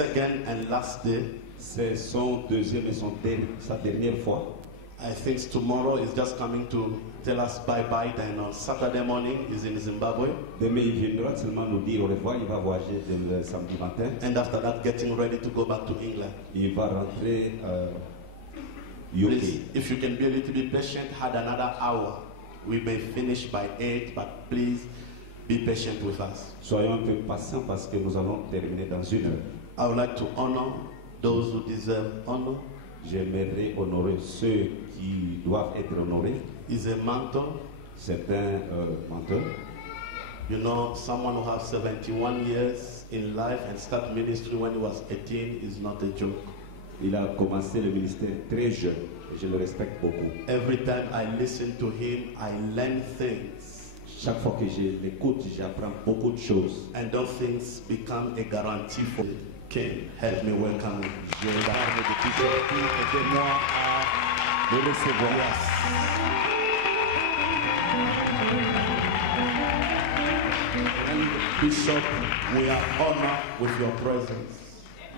second and last day. C'est son deuxième et sa dernière fois. I think tomorrow is just coming to tell us bye-bye. Then on Saturday morning he's in Zimbabwe. Demain il viendra seulement nous dire au revoir. Il va voyager le samedi matin. And after that, getting ready to go back to England. Il va rentrer UK. Please, if you can be a little bit patient, had another hour. We may finish by 8, but please be patient with us. Soyons un peu patients parce que nous allons terminer dans une heure. I would like to honor those who deserve honor. J'aimerais honorer ceux qui doivent être honorés. Is a mentor. C'est un mentor. You know, someone who has 71 years in life and start ministry when he was 18 is not a joke. Il a commencé le ministère très jeune et je le respecte beaucoup. Every time I listen to him, I learn things. Chaque fois que je l'écoute, j'apprends beaucoup de choses. And those things become a guarantee for King. Help me welcome him. Je parle de plusieurs qui aidez-moi à le recevoir. And Bishop, we are honored with your presence.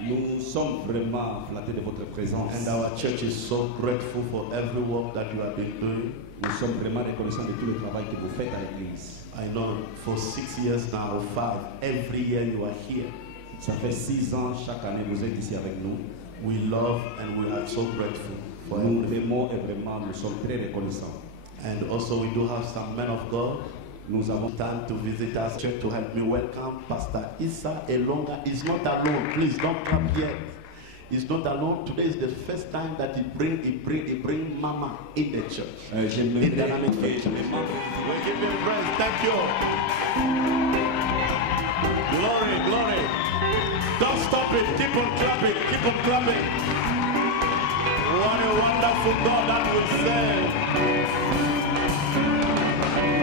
Nous sommes vraiment flattés de votre présence. And our church is so grateful for every work that you have been doing. Nous sommes vraiment reconnaissants de tout le travail que vous faites à l'église. I know for 6 years now, 5, every year you are here. Ça fait 6 ans, chaque année vous êtes ici avec nous. We love and we are so grateful for Nous everything. l'aimons et vraiment nous sommes très reconnaissants. And also we do have some men of God. Nous avons Time to visit us church to help me welcome Pastor Issa Elonga. He's not alone. Please don't clap yet. He's not alone. Today is the first time that he bring Mama in the church. In Dynamic Faith Church. We give him praise. Thank you. Glory, glory. Don't stop it. Keep on clapping. Keep on clapping. What a wonderful God that we serve.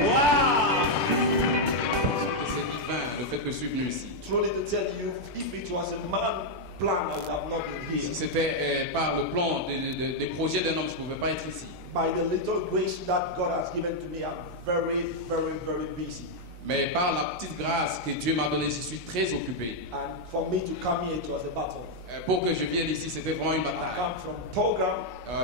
Wow. Le fait que je suis venu ici. Truly to tell you, if it was a man plan, I would have not been Si here. c'était par le plan des projets d'un homme, je ne pouvais pas être ici. By the little grace that God has given to me, I'm very, very, very busy. Mais par la petite grâce que Dieu m'a donnée, je suis très occupé. And for me to come here, it was a battle. Pour que je vienne ici, c'était vraiment une I bataille. come from program,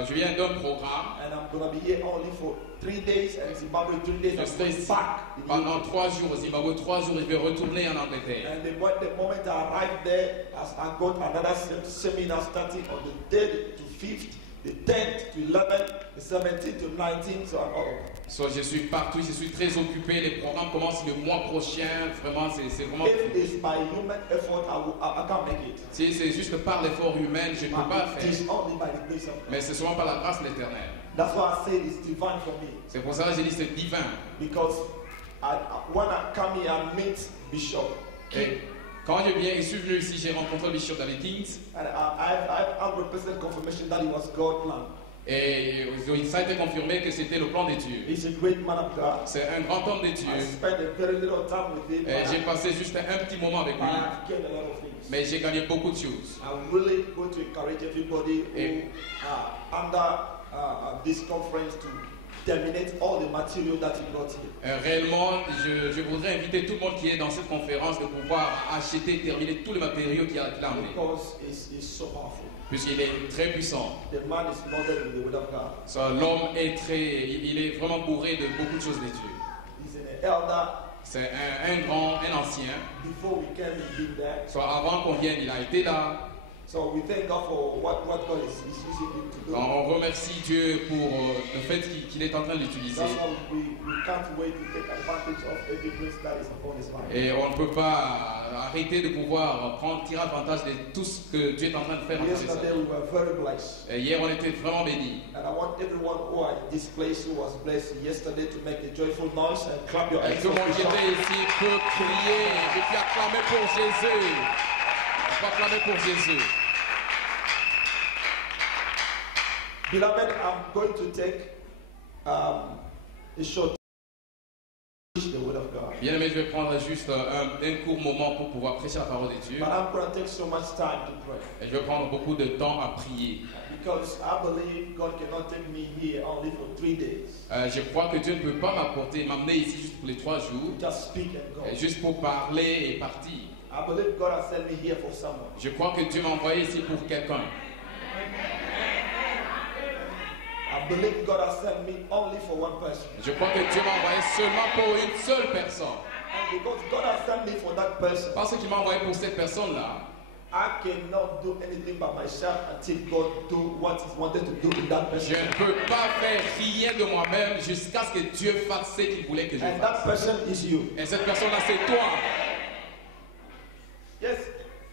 Je viens d'un programme. and I'm going to be here only for 3 days, and Zimbabwe 3 days. Je I'm serai going ici back. pendant 3 jours au Zimbabwe, 3 jours, je vais retourner en Angleterre. And the moment I arrived there, as I got another seminar starting on the 3rd to 5th, the 10th to 11th, the 17th to 19th, so I'm all over. So, je suis partout, je suis très occupé. Les programmes commencent le mois prochain. Vraiment, c'est vraiment. If it's by human effort, I can't make it. Si c'est juste par l'effort humain, je ne peux pas le It faire. is only by the grace of God. Mais c'est seulement par la grâce de l'Éternel. That's why I say it's divine for me. C'est pour ça que j'ai dit c'est divin. Because when I come here and meet Bishop Et King, quand je suis venu ici, j'ai rencontré le bishop David Kings. and I have 100% confirmation that it was God's plan. Et ça a été confirmé que c'était le plan de Dieu. He's a great man of God. C'est un grand homme de I Dieu. spent a very little time with him, Et j'ai but passé juste un petit moment avec lui. I've gained a lot of things. Mais j'ai gagné beaucoup de choses. I'm really going to encourage everybody who Et- under this conference to terminate all the material that you brought here. Réellement, je voudrais inviter tout le monde qui est dans cette conférence de pouvoir acheter, terminer tous les matériaux qu'il a amenés. Because it's so powerful. Puisqu'il est très puissant. The man is loaded with the word of God. So, l'homme est il est vraiment bourré de beaucoup de choses de Dieu. He's an elder. C'est un ancien. Before we came, he been there. Soit avant qu'on vienne, il a été là. So we thank God for what God is using him to do. On remercie Dieu pour le fait qu'il est en train de l'utiliser. That's why we can't wait to take advantage of every grace that is upon his life. Et on ne peut pas arrêter de pouvoir tirer avantage de tout ce que Dieu est en train de faire. Yesterday we were very blessed. Et hier, on était vraiment bénis. And I want everyone who are in this place who was blessed yesterday to make a joyful noise and clap your Et hands. tout le monde qui for était ici peut crier et puis acclamer pour Jésus. On peut acclamer pour Jésus. Beloved, I'm going to take a short teach the word of God. Bien aimé, je vais prendre juste un court moment pour pouvoir prêcher la parole de Dieu. But I'm going to take so much time to pray. Et je vais prendre beaucoup de temps à prier. Because I believe God cannot take me here only for 3 days. Je crois que Dieu ne peut pas m'amener ici juste pour les 3 jours, Just speak and go. juste pour parler et partir. I believe God has sent me here for someone. Je crois que Dieu m'a envoyé ici pour quelqu'un. I believe God has sent me only for one person. Je crois que Dieu m'a envoyé seulement pour une seule personne. And because God has sent me for that person, Parce qu'il m'a envoyé pour cette personne-là, I cannot do anything by myself until God do what He wanted to do with that je person. ne peux pas faire rien de moi-même jusqu'à ce que Dieu fasse ce qu'il voulait que je And fasse. that person is you. Et cette personne-là, c'est toi. Yes,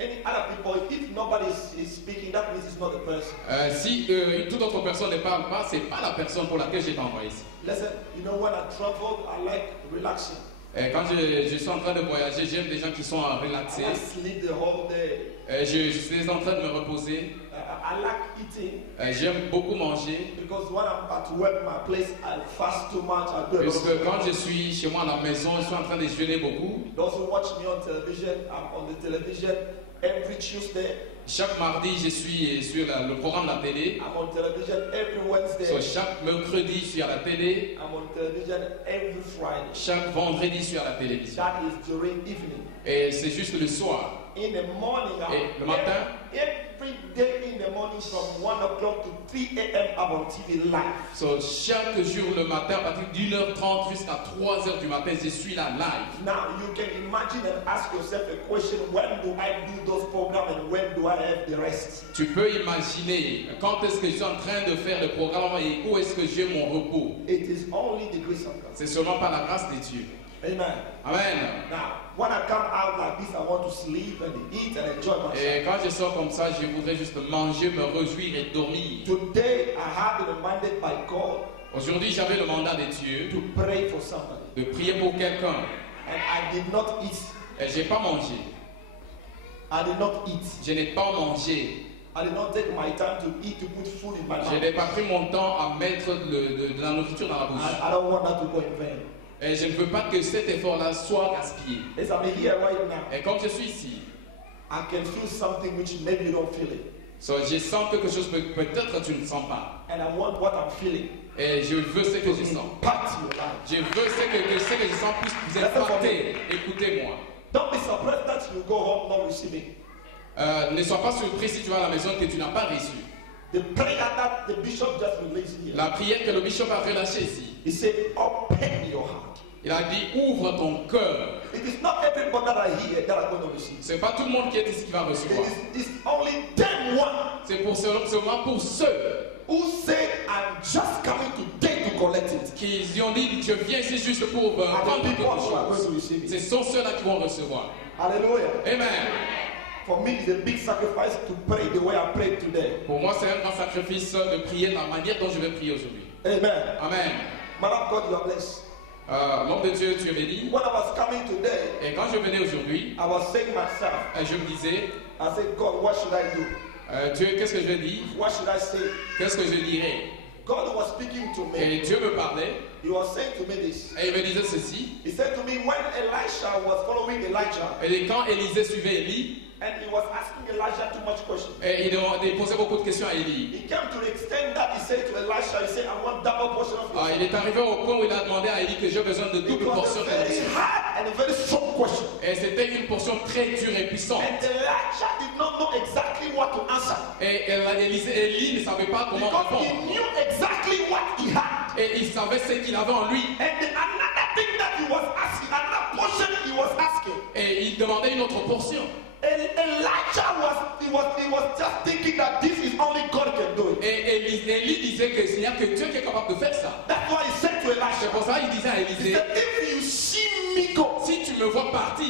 any other people, if nobody is speaking, that means it's not the person. Si toute autre personne ne parle pas, c'est pas la personne pour laquelle j'ai été envoyé ici. Listen, you know, when I travel, I like relaxing. Et quand je suis en train de voyager, j'aime des gens qui sont relaxés. I sleep the whole day. Je suis en train de me reposer. I like eating J'aime beaucoup manger. because when I'm at work, my place, I fast too much. I do a lot Puisque of quand je suis chez moi à la maison, je suis en train de jeûner beaucoup. Those who watch me on television, I'm on the television every Tuesday. Chaque mardi, je suis sur le programme de la télé. I'm on television every Wednesday. So, chaque mercredi, je suis à la télé. I'm on television every Friday. Chaque vendredi, je suis à la télévision. That is during evening. Et c'est juste le soir. In the morning, Et le matin? every day in the morning from 1 o'clock to 3 a.m. I'm on TV live. So, chaque jour le matin, à partir d'1h30 jusqu'à 3h du matin, je suis là live. Now you can imagine and ask yourself a question: when do I do those programs and when do I have the rest? Tu peux imaginer quand est-ce que je suis en train de faire le programme et où est-ce que j'ai mon repos. It is only the grace of God. C'est seulement par la grâce de Dieu. Amen. Amen. Now, when I come out like this, I want to sleep and eat and enjoy myself. Et quand je sors comme ça, je voudrais juste manger, me réjouir et dormir. Today, I have been reminded by God Aujourd'hui, j'avais le mandat de Dieu to pray for somebody, de prier pour quelqu'un. and I did not eat. Et je n'ai pas mangé. I did not eat. Je n'ai pas mangé. I did not take my time to eat, to put food in my Je mouth. n'ai pas pris mon temps à mettre de la nourriture dans la bouche. I don't want that to go in vain. Et je ne veux pas que cet effort-là soit gaspillé. As I'm here right now, Et comme je suis ici, I can feel something which maybe you don't feel it. so, je sens quelque chose que peut-être tu ne sens pas. And I want what I'm feeling. Et je veux ce que je sens. impact your life. Je veux ce que je sens puisse vous impacter. Écoutez-moi. Don't be surprised that you go home not receiving. Ne sois pas surpris si tu vas à la maison que tu n'as pas reçu. The prayer that the bishop just released here. La prière que le bishop a relâchée ici. He said, open your heart. Il a dit ouvre ton cœur. It is not everybody that are here that are going to receive. C'est pas tout le monde qui est ici qui va recevoir. It's only them one C'est seulement pour ceux who say, I'm just coming today to collect it. qui ont dit je viens ici juste pour prendre quelque chose. Ce sont ceux-là qui vont recevoir. Hallelujah. Amen. For me, it's a big sacrifice to pray the way I prayed today. Pour moi, c'est un grand sacrifice de prier de la manière dont je vais prier aujourd'hui. Amen. Amen. Man of God, you are blessed. L'homme de Dieu, tu es béni. When I was coming today, Et quand je venais aujourd'hui, I was saying myself, je me disais, I said, God, what should I do? Dieu, qu'est-ce que je dis? What should I say? Qu'est-ce que je dirais? God was speaking to me. Et Dieu me parlait He was saying to me this. et il me disait ceci. He said to me, when Elisha was following Elijah, Et quand Élisée suivait Élie, and he was asking Elijah too much questions, et il posait beaucoup de questions à Élie. he came to the extent that he said to Elisha, he said, I want double portion of your Il est arrivé au point où il a demandé à Élie que j'ai besoin de It double was portion a de very nourriture. hard and a very strong question. Et c'était une portion très dure et puissante. And Elijah did not know exactly what to answer. Et Élie ne savait pas comment Because répondre. he knew exactly what he had. Et il savait ce qu'il avait en lui. And then another thing that he was asking, another portion he was asking. Et il demandait une autre portion. And Elijah was just thinking that this is only God can do it. Et Élie disait que il n'y a que Dieu qui est capable de faire ça. That's why he said to C'est Elisha, pour ça qu'il disait à he Élisée, said, if you see me go, si tu me vois partir,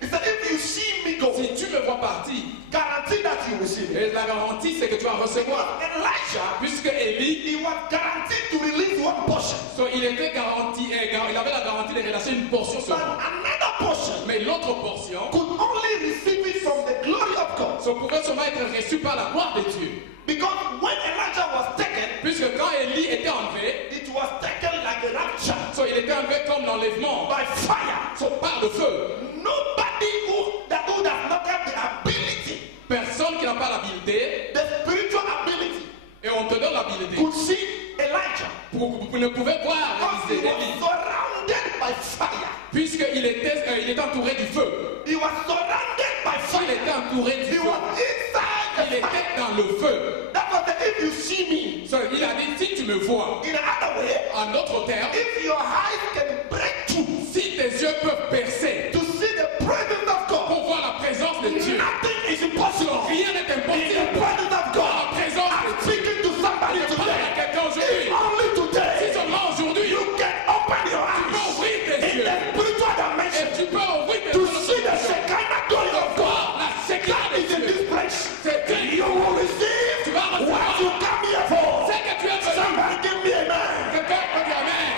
he said, if you see me go, si tu me vois partir, guarantee that you receive it. et la garantie c'est que tu vas recevoir. Elijah, Puisque Élie, he was guaranteed to release one portion. il était garanti, il avait la garantie de relâcher une portion But seulement. another portion Mais l'autre portion, could only receive it from the glory of God. pouvait seulement être reçue par la gloire de Dieu. Because when Elijah was taken, Puisque quand Élie était enlevé, it was taken like a rapture il était enlevé comme l'enlèvement, by fire. par le feu. Nobody who does not have the ability, Personne qui n'a pas l'habilité, the spiritual ability, et on te donne l'habilité, could see Elijah. vous ne pouvez voir Because he Élie, was surrounded by fire. puisqu'il était entouré du feu. He was surrounded by Il fire. était entouré du He feu. was inside Il the fire. était dans le feu. That was the, if you see me. Il a dit, si tu me vois, In another way, en d'autres termes, if your eyes can break through si tes yeux peuvent percer to see the presence of God, pour voir la présence de Dieu, nothing is impossible. rien n'est In the impossible. presence of God, La présence I'm de Dieu. speaking to somebody Je parle à today. quelqu'un aujourd'hui. If only Si today seulement aujourd'hui, you can open your tu peux eyes ouvrir tes in yeux the spiritual et dimension tu peux ouvrir tes to yeux see the Shekinah glory of God la séquence that is in this place. C'est You will receive Tu vas recevoir. what you come here for. C'est que tu es venu. Somebody give me amen. Quelqu'un peut dire Amen.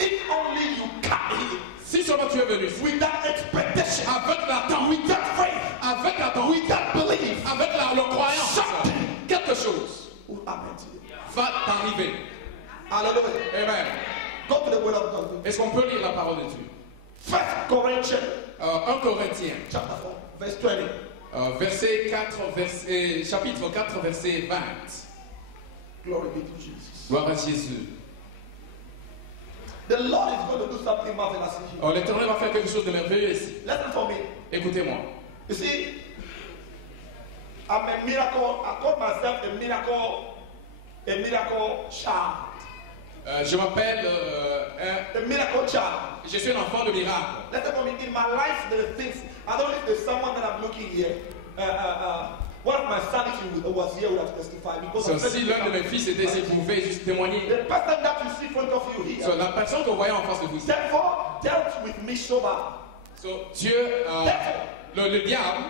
If only you come here Si seulement tu es venu with that expectation, avec l'attente, with that faith, avec l'attente, with that belief, avec la croyance, quelque chose will happen to you. va t'arriver. Hallelujah. Amen. Go to the word of God. Est-ce qu'on peut lire la parole de Dieu? 1 Corinthians 1 Corinthiens, chapter 4, verse 20. chapitre 4, verset 20. Glory be to Jesus. Gloire à Jésus. The Lord is going to do something marvelous in here. L'Éternel va faire quelque chose de merveilleux ici. Listen for me. Écoutez-moi. You see, I'm a miracle. I call myself a miracle child. Je m'appelle, A miracle child. je suis un enfant de miracle. Listen for me. In my life, there are things. I don't know if there's someone that I'm looking here. One of my sons who was here would have testified because I'm Si l'un de mes fils était ici, vous pouvez juste témoigner. the person that you see in front of you here. La personne que vous voyez en face de vous ici. Therefore, dealt with me so bad. Dieu, le diable,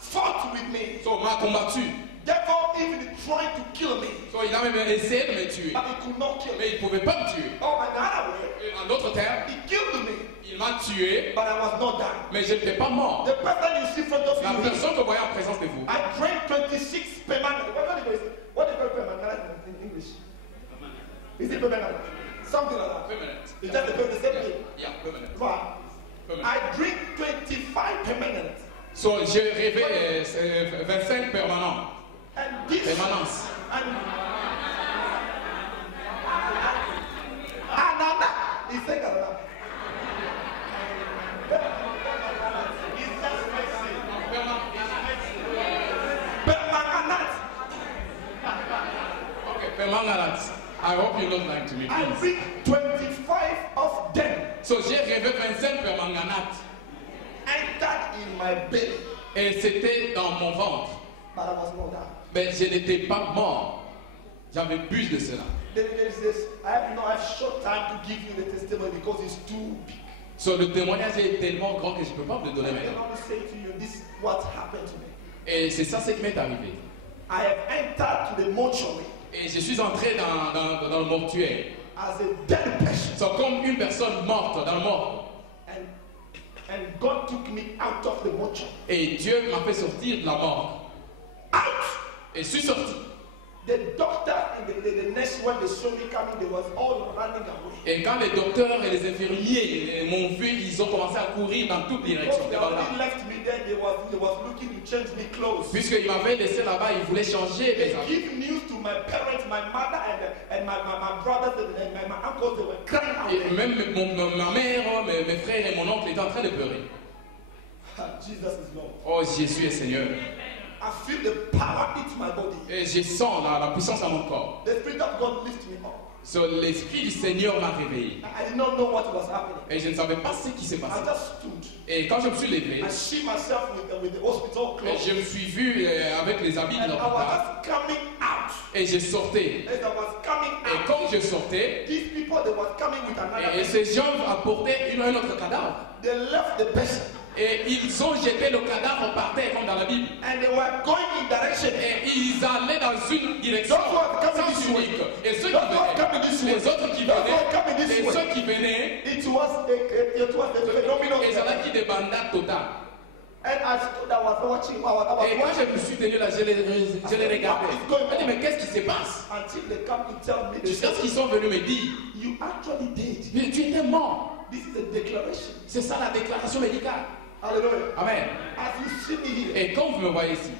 Fought with me. m'a combattu. Therefore, even trying to kill me. Il a même essayé de me tuer. But he could not kill me. Mais il ne pouvait pas me tuer. Oh, by the other way, En d'autres termes, he killed me, il m'a tué, but I was not dying. mais je n'étais pas mort. The person you see in front of La you here, personne que vous voyez en présence de vous, I drank 26 permanent. What do you call permanent in English? Is it permanent? Something like that. permanent. It's just the same thing. Yeah, permanent. Right. Permanent. I drink 25 permanent. J'ai rêvé 25 permanents. And this Permanence. and Manganat. I hope you're not lying to me. I Please. read 25 of them So j'ai rêvé 25 Père Manganat. entered in my belly, Et c'était dans mon ventre. but I was not down. Mais je n'étais pas mort. J'avais plus de cela. Then there is this, I have short time to give you the testimony because it's too big. So, le témoignage est tellement grand que je ne peux pas vous le donner I can maintenant. only say to you, this is what happened to me. Et c'est ça ce qui m'est arrivé. I have entered to the mortuary Et je suis entré dans le mortuaire. as a dead person, So, comme une personne morte dans le mort. and God took me out of the mortuary. Et Dieu m'a fait sortir de la mort. Out! Et je suis sorti. The doctor and the nurse, when they saw me coming, they was all running away. Et quand les docteurs et les infirmiers m'ont vu, ils ont commencé à courir dans toutes les Because directions. they already left me there, they was looking to change me clothes. Puisqu'ils m'avaient laissé là-bas, ils voulaient changer mes They habits. give news to my parents, my mother, and my brothers and my uncles. They were crying out. Et même ma mère, mes frères et mon oncle étaient en train de pleurer. Jesus is Lord. Oh, Jésus est Seigneur. I feel the power hit my body. Et je sens la puissance dans mon corps. The Spirit of God lift me up. So, l'Esprit du Seigneur m'a réveillé. I did not know what was happening. Et je ne savais pas ce qui s'est I passé. just stood. Et quand je me suis levé, I see myself with the hospital et clothes. je me suis vu avec les habits de And I l'hôpital. was just coming out. Et je sortais. As I was coming Et out, comme je sortais, these people, they were coming with another et person. ces gens apportaient un autre cadavre. They left the person. Et ils ont jeté le cadavre par terre comme dans la Bible. And they were going in direction. Et ils allaient dans une direction Those who are coming sens this way. unique. Et ceux qui Those who are coming this way. venaient, les autres qui Those who are coming venaient, this et way. ceux qui venaient, It was a phenomenal. et ça qui des bandats total. And I stood, I was watching. I was Et quand watching je me suis tenu là, je les regardais. Je dis, mais qu'est-ce qui se passe? until they come to tell me. They Jusqu'à said, ce qu'ils sont venus me dire, you actually did. mais tu étais mort. This is a declaration. C'est ça la déclaration médicale. Hallelujah. Amen. As you see me here, Et quand vous me voyez ici,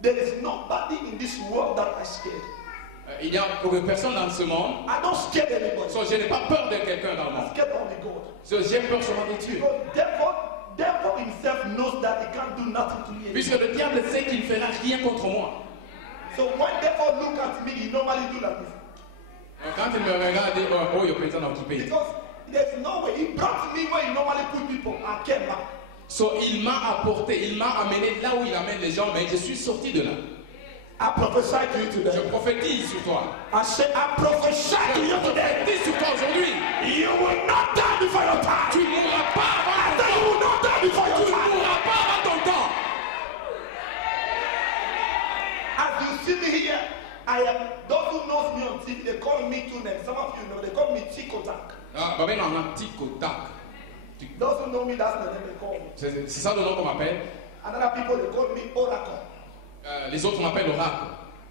there is nobody in this world that I scared. il y a personne dans ce monde. I don't scare anybody. So, je n'ai pas peur de quelqu'un dans le I monde. scared only God. So, j'ai peur seulement de Dieu. Because devil himself knows that he can't do nothing to me. Puisque le diable sait qu'il ne fera rien contre moi. So when devil look at me, he normally do like this. Donc, quand il me regarde, il dit, oh, il y a personne occupé. Because there's no way. He brought me where he normally put people and came back. So, il m'a apporté, il m'a amené là où il amène les gens, mais je suis sorti de là. I prophesy to you Je today. prophétise sur toi. I say, I prophesy to Je you today. prophétise sur toi aujourd'hui. You will not die before your time. Tu ne mourras pas I avant say ton you will temps. not die before Tu your ne time. mourras pas avant ton temps. As you see me here, I am. Those who knows me on TV, they call me two names. Some of you know, they call me Tico Tac. Ah, bah, ben, on a un petit Kodak. Those who know me, that's the name they call me. C'est ça le nom qu'on m'appelle. Another people, they call me Oracle. Les autres m'appellent oracle.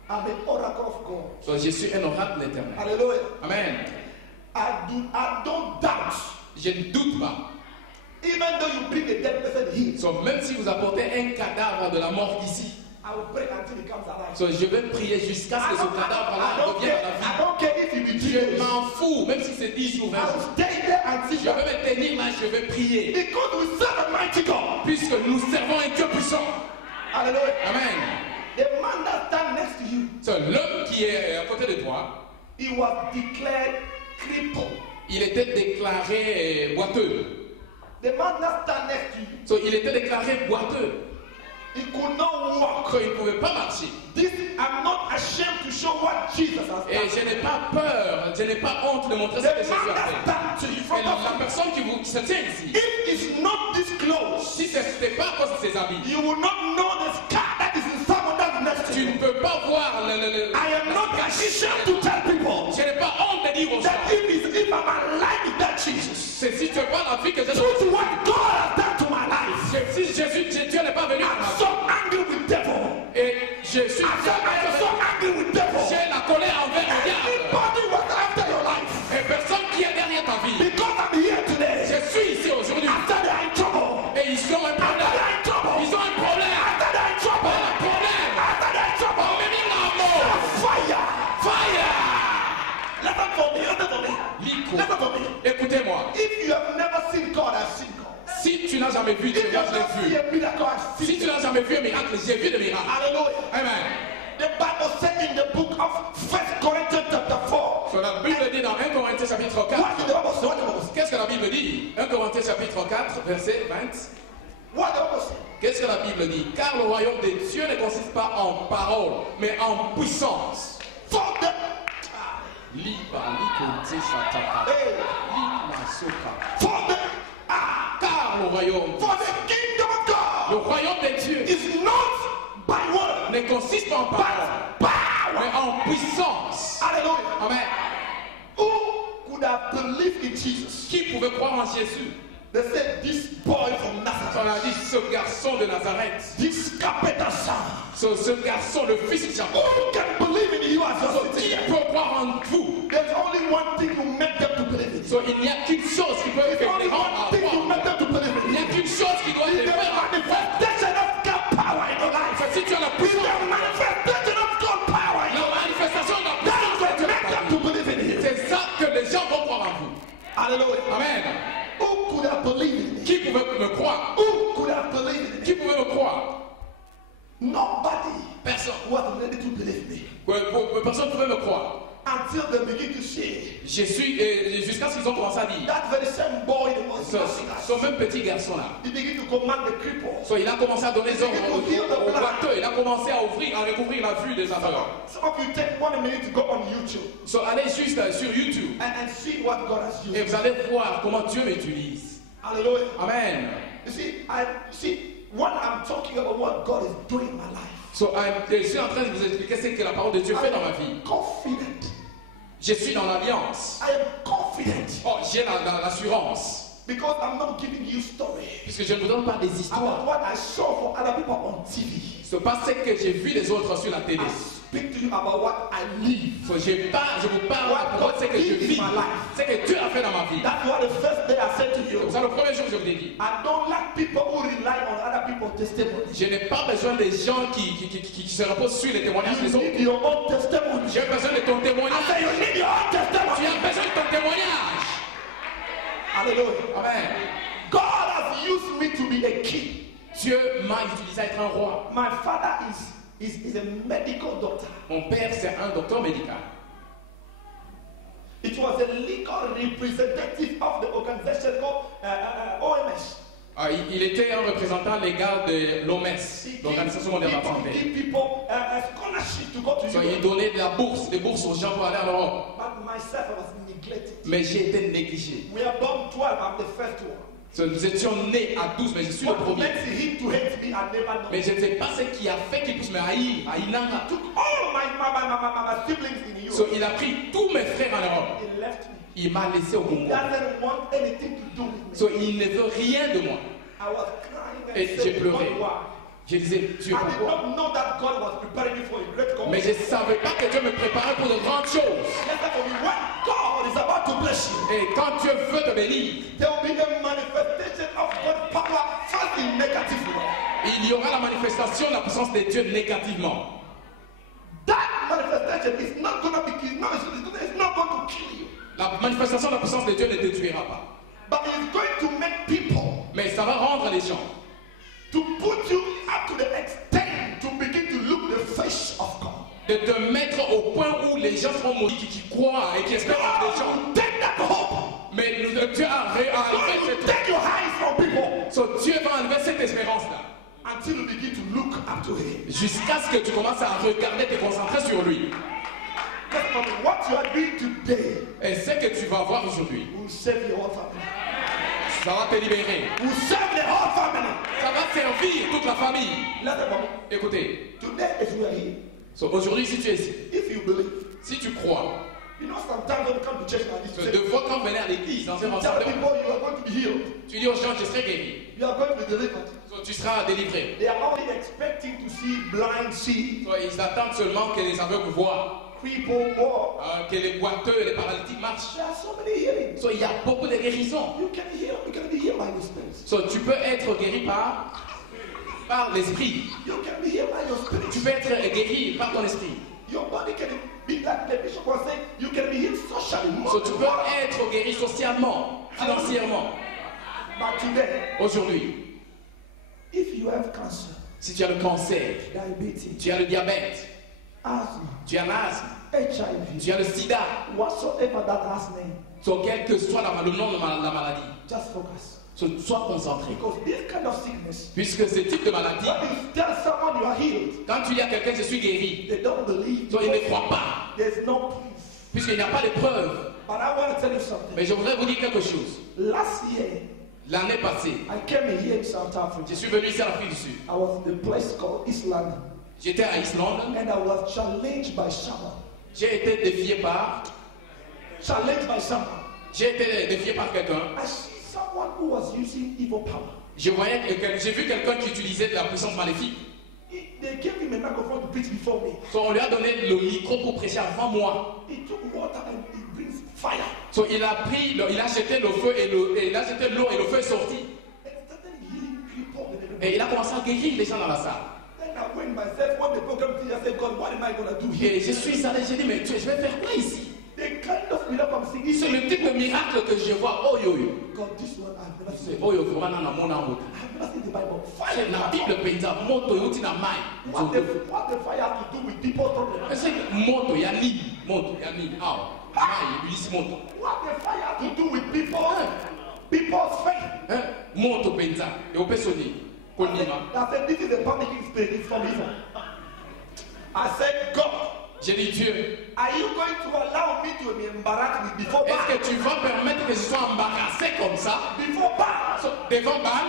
I'm the Oracle of God. So, je suis un oracle de l'éternel. Hallelujah. Amen. I don't doubt. Je ne doute pas. Even though you bring a dead person here, So, même si vous apportez un cadavre de la mort ici, I will pray until he comes alive. so, je vais prier jusqu'à ce que ce cadavre-là revienne à la I vie. don't care if you be Je Jesus. m'en fous, même si c'est 10 ou 20 I will jours. stay there until Je you vais me tenir là, je vais prier. because we serve a mighty God. Puisque nous servons un Dieu puissant. Hallelujah. Amen. The man that stand next to you, So, l'homme qui est à côté de toi, he was declared crippled. il était déclaré boiteux. The man that stand next to you, So, il était déclaré boiteux. he could not walk. Il ne pouvait pas marcher. This I'm not ashamed to show what Jesus has Et done. je n'ai pas peur, je n'ai pas honte de montrer ce The que Jésus man a that fait. stand to you Et from la the personne qui se tient ici, if it's not this close, si ce n'était pas à cause de ses habits, you will not know the scar that is in someone that's next to tu you. ne peux pas voir I am not ashamed to tell people Je n'ai pas honte de dire aux that gens. if I'm alive with that Jesus, C'est si tu vois la vie que j'ai due to what God has done to my life, Si Dieu n'est pas venu à I'm ma so angry with devil. vie, et je suis I am so angry with devil. j'ai la colère envers le diable. Anybody was after your life Et personne qui est derrière ta vie. because I'm here today. Je suis ici aujourd'hui. After they are in trouble. Et ils ont un After they problème. are in trouble. Ils ont un problème. After they are in trouble. Un problème. After they are in trouble. Emmener l'amour. Fire. Fire. Listen for me. Listen for me. Lico. Listen for me. Écoutez-moi. If you have never seen God, I've seen God. Si tu n'as jamais vu, If you moi have je never l'ai vu. seen a miracle, I've Si seen tu it. n'as jamais vu un miracle, j'ai vu des miracles. Hallelujah. Amen. The Bible says in the book of 1 Corinthians chapter 4. So, la Bible dit dans 1 Corinthiens chapitre 4. What did the Bible say? What did the Bible say? Qu'est-ce que la Bible dit? 1 Corinthiens chapitre 4, verset 20. What did the Bible say? Qu'est-ce que la Bible dit? Car le royaume des dieux ne consiste pas en parole, mais en puissance. For the Car le royaume, kingdom of God le royaume des dieux is not by word, ne consiste pas en parole, mais en puissance. hallelujah. Amen. Who could have believed in Jesus? Qui pouvait croire en Jésus? They said, this boy from On Nazareth, a dit ce garçon de Nazareth, this carpenter's son, ce garçon, le fils du Jacob. who can believe in you as your Qui citizen? peut croire en vous? There's only one thing to make them to believe in. So, il n'y a qu'une chose qui peut There's only les rendre one à thing to croire. make them to believe Il n'y in. a qu'une chose qui doit Is les the faire à croire. manifestation of God power in your life. Si tu as la Is puissance, the manifestation of God power in la your life. manifestation de la That puissance will de Dieu. make them to believe in you. C'est ça que les gens vont croire en vous. Hallelujah. Amen. Who could have believed in me? Qui pouvait me croire? Who could have believed in me? Qui pouvait me croire? Nobody Personne. was ready to believe me Personne ne pouvait me croire. until they begin to say Je suis jusqu'à ce qu'ils ont commencé à dire. that very same boy that was Ce même petit garçon là. he began to command the cripple. So, il a commencé à donner des ordres aux boiteux. Il a commencé à recouvrir la vue des aveugles. Some of you take 1 minute to go on YouTube So, allez juste sur YouTube and see what God has et used. vous allez voir comment Dieu m'utilise. Hallelujah. Amen. You see, when I'm talking about what God is doing in my life, So, je suis en train de vous expliquer ce que la parole de Dieu fait dans ma vie. I'm confident. Je suis dans l'alliance. I am confident Oh, j'ai l'assurance. because I'm not giving you story Puisque je ne vous donne pas des about histoires. what I saw for other people on TV. Ce n'est pas ce que j'ai vu les autres sur la télé. I speak to you about what I live. So, je vous parle à propos de ce que je vis. Ce que Dieu a fait dans ma vie. That's what the first day I said to you. C'est le premier jour que je vous ai dit. I don't like people who rely on other people's testimony. Je n'ai pas besoin des gens qui se reposent sur les témoignages des You need autres. your own testimony. J'ai besoin de ton I témoignage. say you need your own Tu testimony. as besoin de ton témoignage. Hallelujah. Amen. God has used me to be a king. Dieu m'a utilisé à être un roi. My father is a medical doctor. Mon père, c'est un docteur médical. It was a legal representative of the organization called OMS. Il était un représentant légal de l'OMS, He l'Organisation mondiale de la give santé. people a scholarship to go to So, il Europe. donnait des bourses aux gens pour aller en Europe. But myself, I was neglected. Mais j'ai été négligé. We are born 12. I'm the first one. So, nous étions nés à 12, mais je suis le What premier. makes him to hate me, I never know. Mais je ne sais pas ce qui a fait qu'il puisse me haïr. Haïnanga. Took all my siblings in Europe. So, il a pris tous mes frères en Europe. He left me. Il m'a laissé au He Congo. doesn't want anything to do with me. So, il ne veut rien de moi. I was crying and Et j'ai saying, pleuré. God, why? Je disais, Dieu, I did pourquoi? not know that God was preparing me for a great Mais commission. je ne savais pas que Dieu me préparait pour de grandes choses. Listen to me. When God is about to bless you, Et quand Dieu veut te bénir, there will be a manifestation of God's power first in negative way. il y aura la manifestation de la puissance de Dieu négativement. That manifestation is not going to be killed. No, it's not going to kill you. La manifestation de la puissance de Dieu ne te tuera pas. But it's going to make people Mais ça va rendre les gens to put you up to the extent to begin to look the face of God. de te mettre au point où les gens seront maudits qui croient et qui espèrent en des gens. God will take that hope. Mais Dieu a enlevé God will cette... take your eyes from people So, Dieu va enlever cette espérance-là. until you begin to look up to Him. Jusqu'à ce que tu commences à regarder, te concentrer sur lui. Listen to me. What you are doing today Et ce que tu vas voir aujourd'hui, will save your whole family. ça va te libérer. Will save the whole family. Ça va servir toute la famille. Listen to me. Écoutez, Today, as we are here, so, aujourd'hui, si tu es ici, if you believe, si tu crois, you know, sometimes when you come to church like this, you de say, fois quand venez à l'église, dans un tell rassemblement, people you are going to be healed. tu dis aux gens, je serai guéri. You are going to be delivered. So, tu seras délivré. They are only expecting to see blind see, So, ils attendent seulement que les aveugles voient, cripple walk. que les boiteux et les paralytiques marchent. There are so many healings. So, il y a beaucoup de guérisons. You can heal. You can be healed by the Spirit. So, tu peux être guéri par l'esprit. You can be healed by your spirit. Tu peux être guéri par ton esprit. Your body can be like the bishop was saying. You can be healed socially. So, tu peux être guéri socialement, financièrement. But today, Aujourd'hui, if you have cancer, si tu as le cancer, diabetes, tu as le diabète, asthma, tu as l'asthme, HIV, tu as le sida, whatsoever that has name, so, quel que soit le nom de la maladie, just focus. so, sois concentré. Because this kind of sickness, Puisque ce type de maladie, when you tell someone you are healed, quand tu dis à quelqu'un je suis guéri, they don't believe. so, il ne croit pas, There's no proof. puisqu'il n'y a pas de preuve. But I want to tell you something. Mais je voudrais vous dire quelque chose. Last year, L'année passée, I came here in South Africa. je suis venu ici en Afrique du Sud. I was in a place called East London, J'étais à Islande. and I was challenged by someone. J'ai été défié par quelqu'un. I see someone who was using evil power. J'ai vu quelqu'un qui utilisait de la puissance maléfique. They gave him a microphone to preach before me. So, on lui a donné le micro pour prêcher avant moi. He took water and he brings fire. So, il a jeté le feu et il a jeté l'eau et le feu est sorti. And started healing people. Et il a commencé à guérir les gens dans la salle. Then I went myself when the program teacher said, God, what am I going to do here? Et je suis allé, j'ai dit, mais je vais faire quoi ici? The kind of miracle I'm seeing. C'est le type de miracle que je vois. Oh yo yo. God, this one I've never C'est seen. oh yo, vraiment dans mon amour. I've never seen the Bible. C'est Fire. la Bible penza moto yuti na mai. What the fire have to do with people's problems? C'est moto ya ni ah mai lui moto. What the fire have to do with people's faith? Moto penza yo pesoni konima. I said, this is a panicking spirit. It's from evil. I said, God, J'ai dit Dieu, are you going to allow me to be embarrassed before est-ce Baal? que tu vas permettre que je sois embarrassé comme ça Before Baal? so, devant Baal?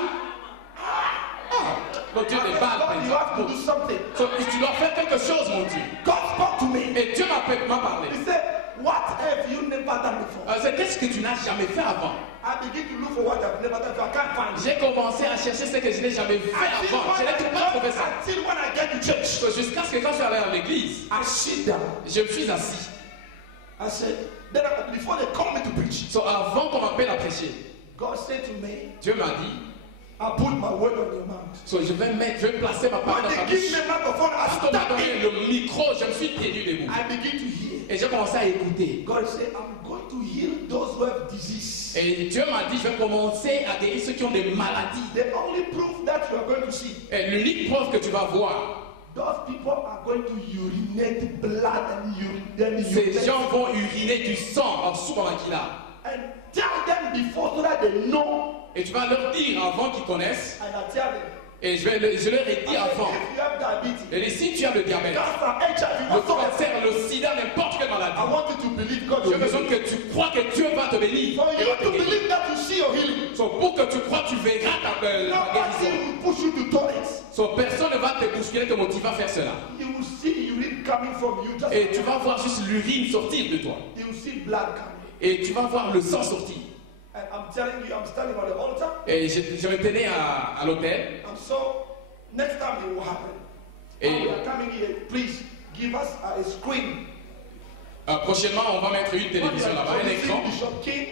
Donc Dieu I est said, Baal God, you have to do penza. something. So, tu dois faire quelque chose mon Dieu. God spoke to me. Et Dieu m'a parlé. He said, what have you never done before? C'est qu'est-ce que tu n'as jamais fait avant? I begin to look for what I've never done, so I can't find it. J'ai commencé à chercher ce que je n'ai jamais fait avant. Je n'ai pas trouvé ça. Until when I get to church, So, jusqu'à ce que quand je suis allé à l'église, I sit down. je me suis assis. I said, then before they call me to preach, So, avant qu'on m'appelle à prêcher, God said to me, Dieu m'a dit, I put my word on your mouth. so, je vais placer ma parole When dans ta they give bouche. me microphone, I Quand on m'a start donné in. le micro, je me suis tenu debout. I begin to hear. Et j'ai commencé à écouter. God said, I'm going to heal those who have disease. Et Dieu m'a dit, je vais commencer à guérir ceux qui ont des maladies. The only proof that you are going to see, Et l'unique preuve que tu vas voir, those people are going to urinate blood and urine. ces gens vont uriner du sang en Soubamakila. And tell them before so that they know. Et tu vas leur dire avant qu'ils connaissent. And I tell them, Et je leur ai dit avant. if you have diabetes, Et si tu as le diabète, cancer, HIV, le whatsoever, cancer, le sida, n'importe quelle I maladie, want you to believe God. j'ai will besoin heal que tu crois que Dieu va te bénir. For et you va te to guérir. believe that you see your healing. So, pour que tu crois, tu verras ta guérison. Nobody will push you to toilets. So, personne ne va te bousculer, te motiver à faire cela. You will see urine coming from you. Just Et tu vas voir juste l'urine sortir de toi. you will see blood coming. Et tu vas voir le sang sortir. And I'm telling you, I'm standing on the altar. Et je me tenais à l'hôtel. And so next time it will happen. Et- When we are coming here, please give us a screen. Prochainement, on va mettre une télévision là-bas, un écran, Bishop King,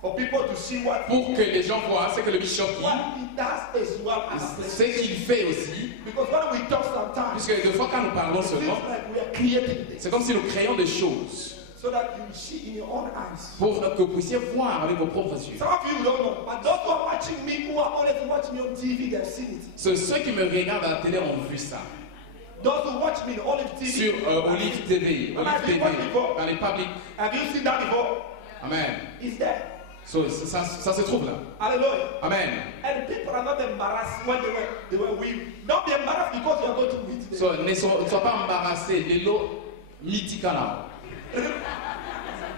for people to see what pour que les gens voient ce que le bishop what dit, he does as well as a ce place. qu'il fait aussi. Because when we talk sometimes, Puisque des fois, quand nous parlons it feels seulement, like we are creating this c'est comme si nous créons des choses so that you see in your own eyes. pour que vous puissiez voir avec vos propres yeux. Some of you don't know, but those who are watching me, who are always watching me on TV, they've seen it. Ceux qui me regardent à la télé ont vu ça. Those who watch me on Olive TV, Sur Olive TV, dans les publics. have you seen that before? Amen. It's there. So, ça se trouve là. Hallelujah. Amen. And people are not embarrassed when they were weak. Don't be embarrassed because you are going to meet them. So, ne sois pas embarrassé. Lelo mitikana.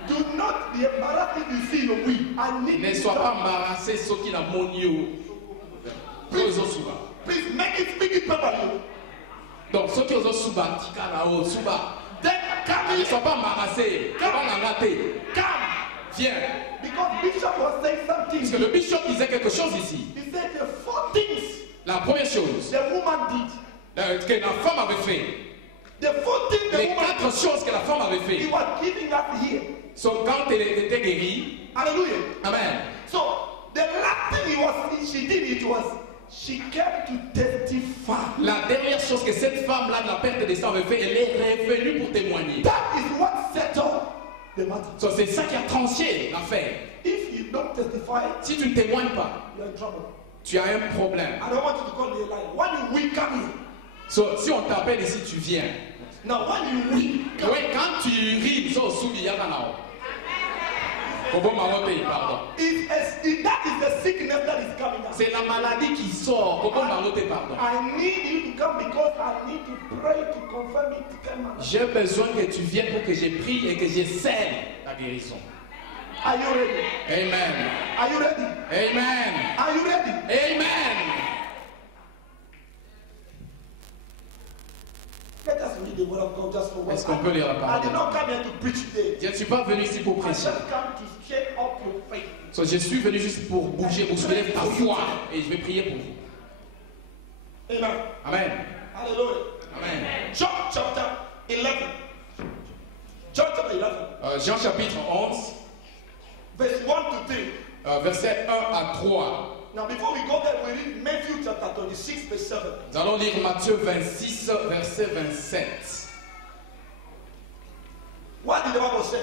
Do not be embarrassed if you see you're weak. I need Ne you sois to pas talk. embarrassé ceux qui n'ont monio. Please make it, speak it properly. Donc, ceux qui ont suba, tikana o suba. Then come Ne in, sois pas embarrassé. Come. Pas l'engater. come. Viens. Because Bishop was saying Parce que something. le bishop disait quelque chose ici. He said the 4 things La première chose the woman did. que la femme avait fait. The 4 things the Les woman 4 choses que la femme avait he fait. was giving us here. So, quand elle était guérie, Hallelujah. Amen. So the last thing she did, it was she came to testify. La dernière chose que cette femme-là de la perte de sang avait fait, elle est revenue pour témoigner. That is what settled the matter. So, c'est ça qui a tranché l'affaire. If you don't testify, Si tu ne témoignes pas, you're in trouble. tu as un problème. I don't want you to call me a liar. When you will come here, So, si on t'appelle ici, tu viens. Now, when you weep, Oui, quand tu ris, ça aussi, il y a un an. Pardon. that is the sickness that is coming out. C'est la maladie qui sort. Pardon. I need you to come because I need to pray to confirm it. J'ai besoin que tu viennes pour que je prie et que je scelle ta guérison. Are you ready? Amen. Are you ready? Amen. Are you ready? Amen. Let us read the word of God just for one. Est-ce qu'on peut lire la I parole did de not come here to preach today. Dieu? Je ne suis pas venu ici pour I prêcher. just come to shake up your faith. So, je suis venu juste pour bouger, pour soulever ta foi. Et je vais prier pour vous. Amen. Amen. Hallelujah. Amen. John chapter 11. John chapter 11. Jean chapitre 11, Verse 1 to 3. versets 1 à 3. Now, before we go there, we read Matthew chapter 26, verse 7. Nous allons lire Matthieu 26, verset 27. What did the Bible say?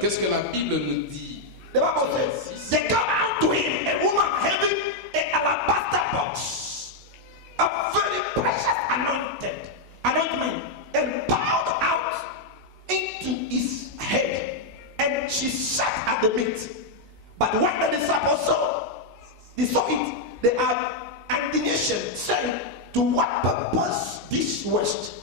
Qu'est-ce que la Bible nous dit? The Bible says, they come out to him, a woman having an alabaster box, a very precious anointment, and poured out into his head, and she sat at the meat. But when the disciples saw it, they had indignation, saying, to what purpose this waste?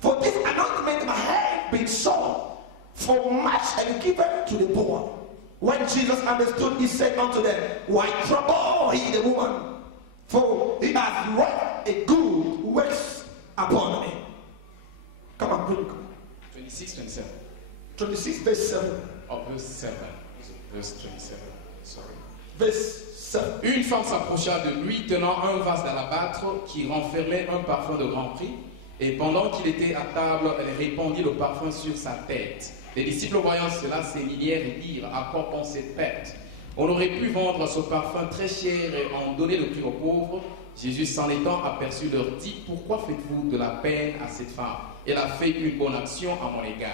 For this anointment had been sold for much and given to the poor. When Jesus understood, he said unto them, why trouble ye the woman? For he has wrought a good work upon me. Come on, quick. 26, 27. 26, verse 7. Oh, verse 7. Verse 27. Sorry. Verse 7. Une femme s'approcha de lui tenant un vase d'alabâtre qui renfermait un parfum de grand prix. Et pendant qu'il était à table, elle répandit le parfum sur sa tête. Les disciples voyant cela s'émilièrent et dirent, à quoi bon cette perte? On aurait pu vendre ce parfum très cher et en donner le prix aux pauvres. Jésus s'en étant aperçu leur dit, pourquoi faites-vous de la peine à cette femme? Elle a fait une bonne action à mon égard.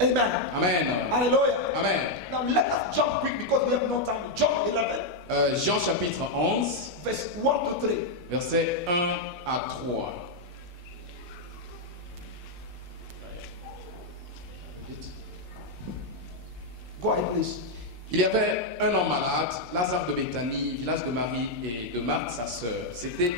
Amen. Amen. Hallelujah. Amen. Now let us jump quick because we have no time. John 11, Jean chapitre 11, verse 1 to 3. versets 1 à 3. Go ahead, please. Il y avait un homme malade, Lazare de Béthanie, village de Marie et de Marthe, sa sœur. C'était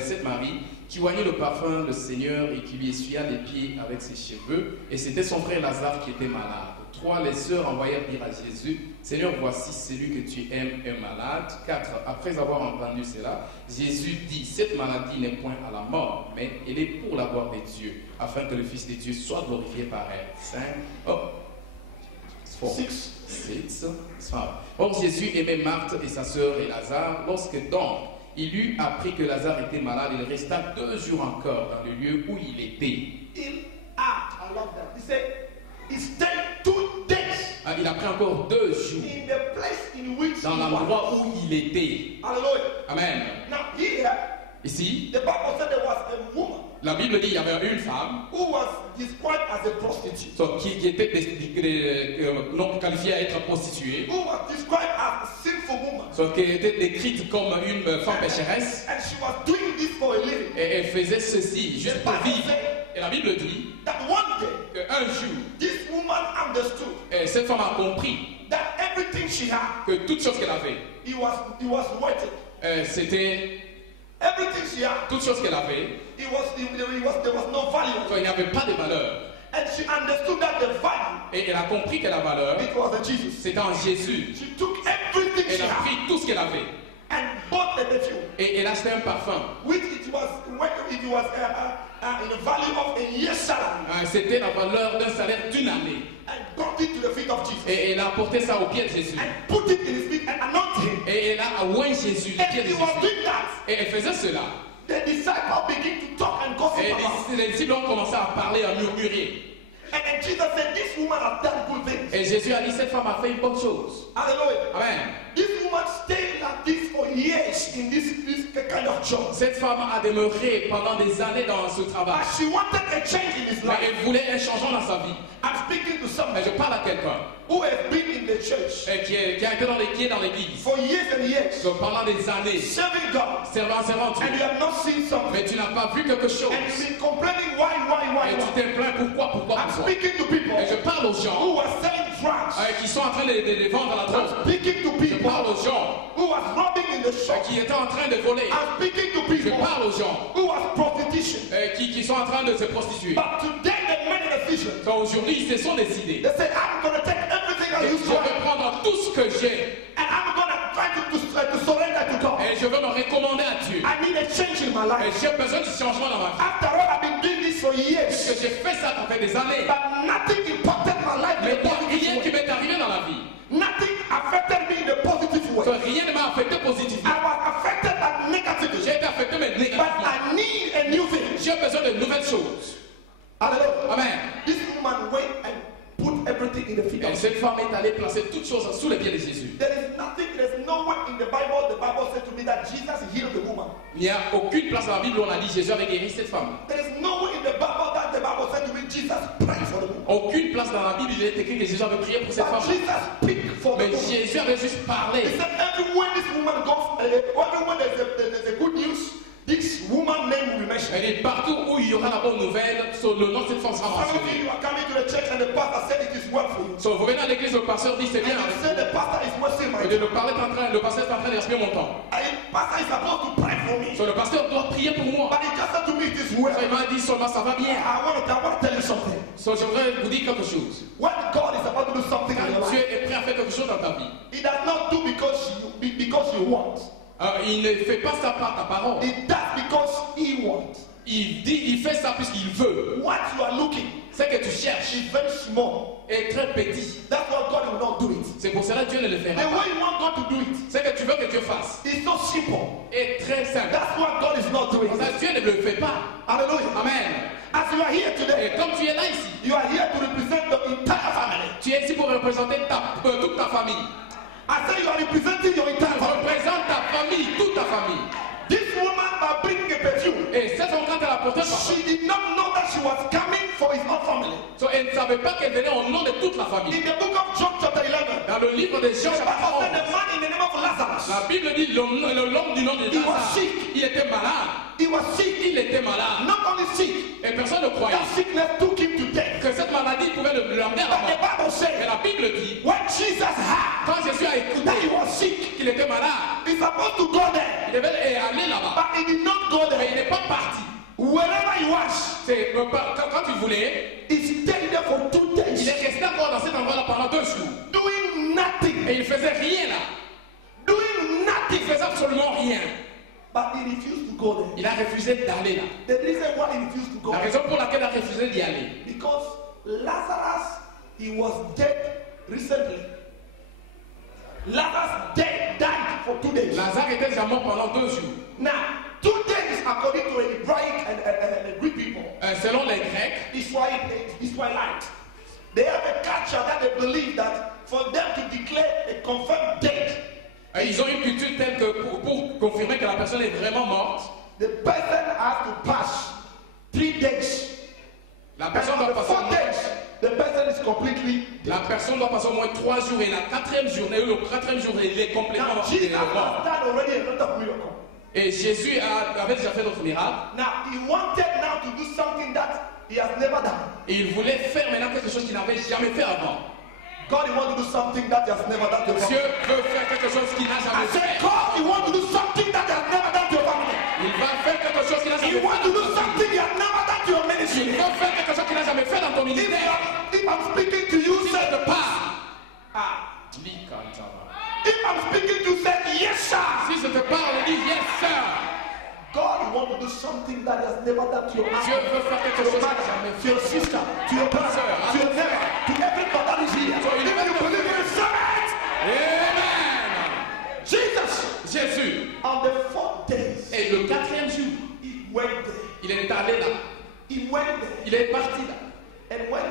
cette Marie qui oignait le parfum du Seigneur et qui lui essuya les pieds avec ses cheveux. Et c'était son frère Lazare qui était malade. 3, les sœurs envoyèrent dire à Jésus, Seigneur, voici celui que tu aimes est malade. 4, après avoir entendu cela, Jésus dit, cette maladie n'est point à la mort, mais elle est pour la gloire de Dieu, afin que le Fils de Dieu soit glorifié par elle. 5, 6. Or Jésus aimait Marthe et sa sœur et Lazare. Lorsque donc il eut appris que Lazare était malade, il resta 2 jours encore dans le lieu où il était. I love that. He said, he stayed 2 days Il a pris encore 2 jours in the place in which dans he l'endroit was. où il était. Hallelujah. Amen. Now here, Ici, the Bible said there was a woman la Bible dit qu'il y avait une femme who was described as a prostitute, qui était non qualifiée à être prostituée, who was described as a sinful woman, qui était décrite comme une femme pécheresse, and she was doing this for a living. et elle faisait ceci juste pour vivre. Et la Bible dit That one day, qu'un jour, this woman understood cette femme a compris that everything she had, que toute chose qu'elle avait, it was worth it. c'était Everything she had, toute chose qu'elle avait, there was no value. il n'y avait pas de valeur. And she understood that the value, Et elle a compris que la valeur, it was in Jesus. c'était en Jésus. She took everything she Elle a had pris tout ce qu'elle avait and bought a perfume, et elle a acheté un parfum. which it was in the value of a year's salary, C'était la valeur d'un salaire d'une année. and brought it to the feet of Jesus, Et elle a apporté ça aux pieds de Jésus. and put it in his feet and anointed him. Et elle a oint Jésus, les And pieds de he was Jésus. doing that. Et elle faisait cela. The disciples began to talk and gossip Et about. les disciples ont commencé à parler, à murmurer. And then Jesus said, this woman has done good things. Et Jésus a dit, cette femme a fait une bonne chose. Hallelujah. Amen. This woman stayed like this for years in this kind of job. Cette femme a demeuré pendant des années dans ce travail. But she wanted a change in his Mais life. elle voulait un changement dans sa vie. I'm speaking to Et somebody je parle à quelqu'un who has been in the church qui a été qui est dans l'église for years and years, donc pendant des années, serving God, servant Dieu. and you have not seen something. Mais tu n'as pas vu quelque chose. And you've been complaining why. Et tu t'es plaint pourquoi. I'm speaking to people Et je parle aux gens who are selling drugs. qui sont en train de vendre la drogue. I'm speaking to Je people parle aux gens who are robbing in the shop. qui étaient en train de voler. I'm speaking to Je people parle aux gens who are prostitution. qui sont en train de se prostituer. But today they made a decision. Donc aujourd'hui, ils se sont décidés. They say, I'm going to take everything I Et used je to vais have prendre tout ce que j'ai and I'm going to try to surrender to God. et je vais me recommander à Dieu. I need a change in my Et life. j'ai besoin de changement dans ma vie. After all, I've been doing this for Parce que years. j'ai fait ça pour faire des années. But nothing impacted my life in Mais a il n'y a rien positive qui way. m'est arrivé dans la vie. Nothing affected me in a positive way. Rien ne m'a affecté positivement. I was affected by negatively. J'ai été affecté mais But négativement. I need a new thing. J'ai besoin de nouvelles choses. Hallelujah. Amen. This woman went and put everything in the feet Et of cette femme est allée placer toutes choses sous les pieds de Jésus. There's nowhere in the Bible said to me that Jesus healed the woman. Il n'y a aucune place dans la Bible où on a dit Jésus avait guéri cette femme. There is nowhere in the Bible that the Bible said to me Jesus prayed for the woman. Aucune place dans la Bible il est écrit que Jésus avait prié pour cette But femme. Jesus speak for the Mais woman. Jésus avait juste parlé. He said everywhere this woman goes, everywhere there's a good news, this woman name will be mentioned. Elle est partout où il y aura la bonne nouvelle, sur le nom de cette femme sera Some of mentionné. you are coming to the church and the pastor said it is well for you. So, vous venez à l'église, le pasteur dit c'est And bien. you say the pastor is wasting my Et time. le pasteur est en train de gaspiller mon temps. And the pastor is supposed to pray for me. So, le pasteur doit prier pour moi. But he just said to me it is well. So, il m'a dit seulement ça va bien. I want to tell you something. So, je voudrais vous dire quelque chose. When God is about to do something in your Quand Dieu life, est prêt à faire quelque chose dans ta vie, He does not do because you want. il ne fait pas ça par ta parole. He does because He wants. Il fait ça puisqu'il veut. What you are looking Ce que tu cherches is very small. est très petit. That's why God will not do it. C'est pour cela que Dieu ne le The fera pas. way you want God to do it Ce que tu veux que Dieu fasse is so simple. est très simple. That's why God is not doing Pour ça, it. Dieu ne le fait pas. Hallelujah. Amen. As you are here today, Et comme tu es là ici, you are here to represent the entire family. tu es ici pour représenter toute ta famille. I say you are representing your entire family. Représente ta famille, toute ta famille. This woman by bringing a perfume, Et cette femme, quand elle a porté le parfum, she did not know that she was coming for his own family. so, elle ne savait pas qu'elle venait au nom de toute la In famille. the book of John chapter 11, Dans le livre de Jean, the Bible chapitre said 11, the man in the name of Lazarus, la Bible dit l'homme du nom de He was Lazare, sick. il était malade. he was sick. Il était malade. Not only sick, Et personne ne croyait that sickness took him to death. que cette maladie pouvait l'amener à la But the mort. Bible Mais says la Bible dit, when Jesus heard quand Jésus a écouté that he was sick, qu'il était malade, he's supposed to go there. il devait aller là-bas. But he did not go Mais il there. n'est pas parti. Wherever he was, C'est quand il voulait, he stayed there for 2 il days, est resté encore dans cet endroit-là pendant 2 jours. doing nothing. Et il faisait rien là. Doing Il nothing. faisait absolument rien. But he refused to go there. Il a refusé d'aller là. The reason why he refused to go La there, raison pour laquelle il a refusé d'y aller, because Lazarus, he was dead recently. Lazarus died for 2 days. Lazare était déjà mort pendant 2 jours. Now, 2 days, according to Hebraic and Greek people, Selon les Grecs, Israelites, they have a culture that they believe that for them to declare a confirmed death, ils ont une culture telle que pour confirmer que la personne est vraiment morte, the person has to pass 3 days. la And personne on doit the passer au 4th moins, day, the person is completely la personne doit passer au moins 3 jours et la 4e journée, ou le 4e jour, il est complètement Now, Jesus mort. has done already a lot of miracles. Et Jésus avait déjà fait d'autres miracles. Now, he wanted now to do something that he has never done. Et il voulait faire maintenant quelque chose qu'il n'avait jamais fait avant. God, he wants to do something that he has never done to your Dieu family. veut faire quelque chose qu'il n'a I jamais said, fait. God, he wants to do something that he has never done to your family. Il va faire quelque chose qu'il n'a He jamais wants to do fait. something he has never done to your Il ministry. veut faire quelque chose qu'il n'a jamais fait dans ton ministère. If I'm speaking to you, Si say je te the parle, If I'm speaking to you, say yes, sir. si je te parle, dis yes sir. God, he wants to do something that he has never done to your Dieu husband, veut faire to quelque your chose qu'il n'a mother, jamais to fait. your sister, to your brother, to your neighbor, to everybody that is here. So, Even you believe in it, Amen. Jesus. Jésus. On the 4th day, Et le 4e jour, he went there. il est allé là. He went there. Il est parti là. And when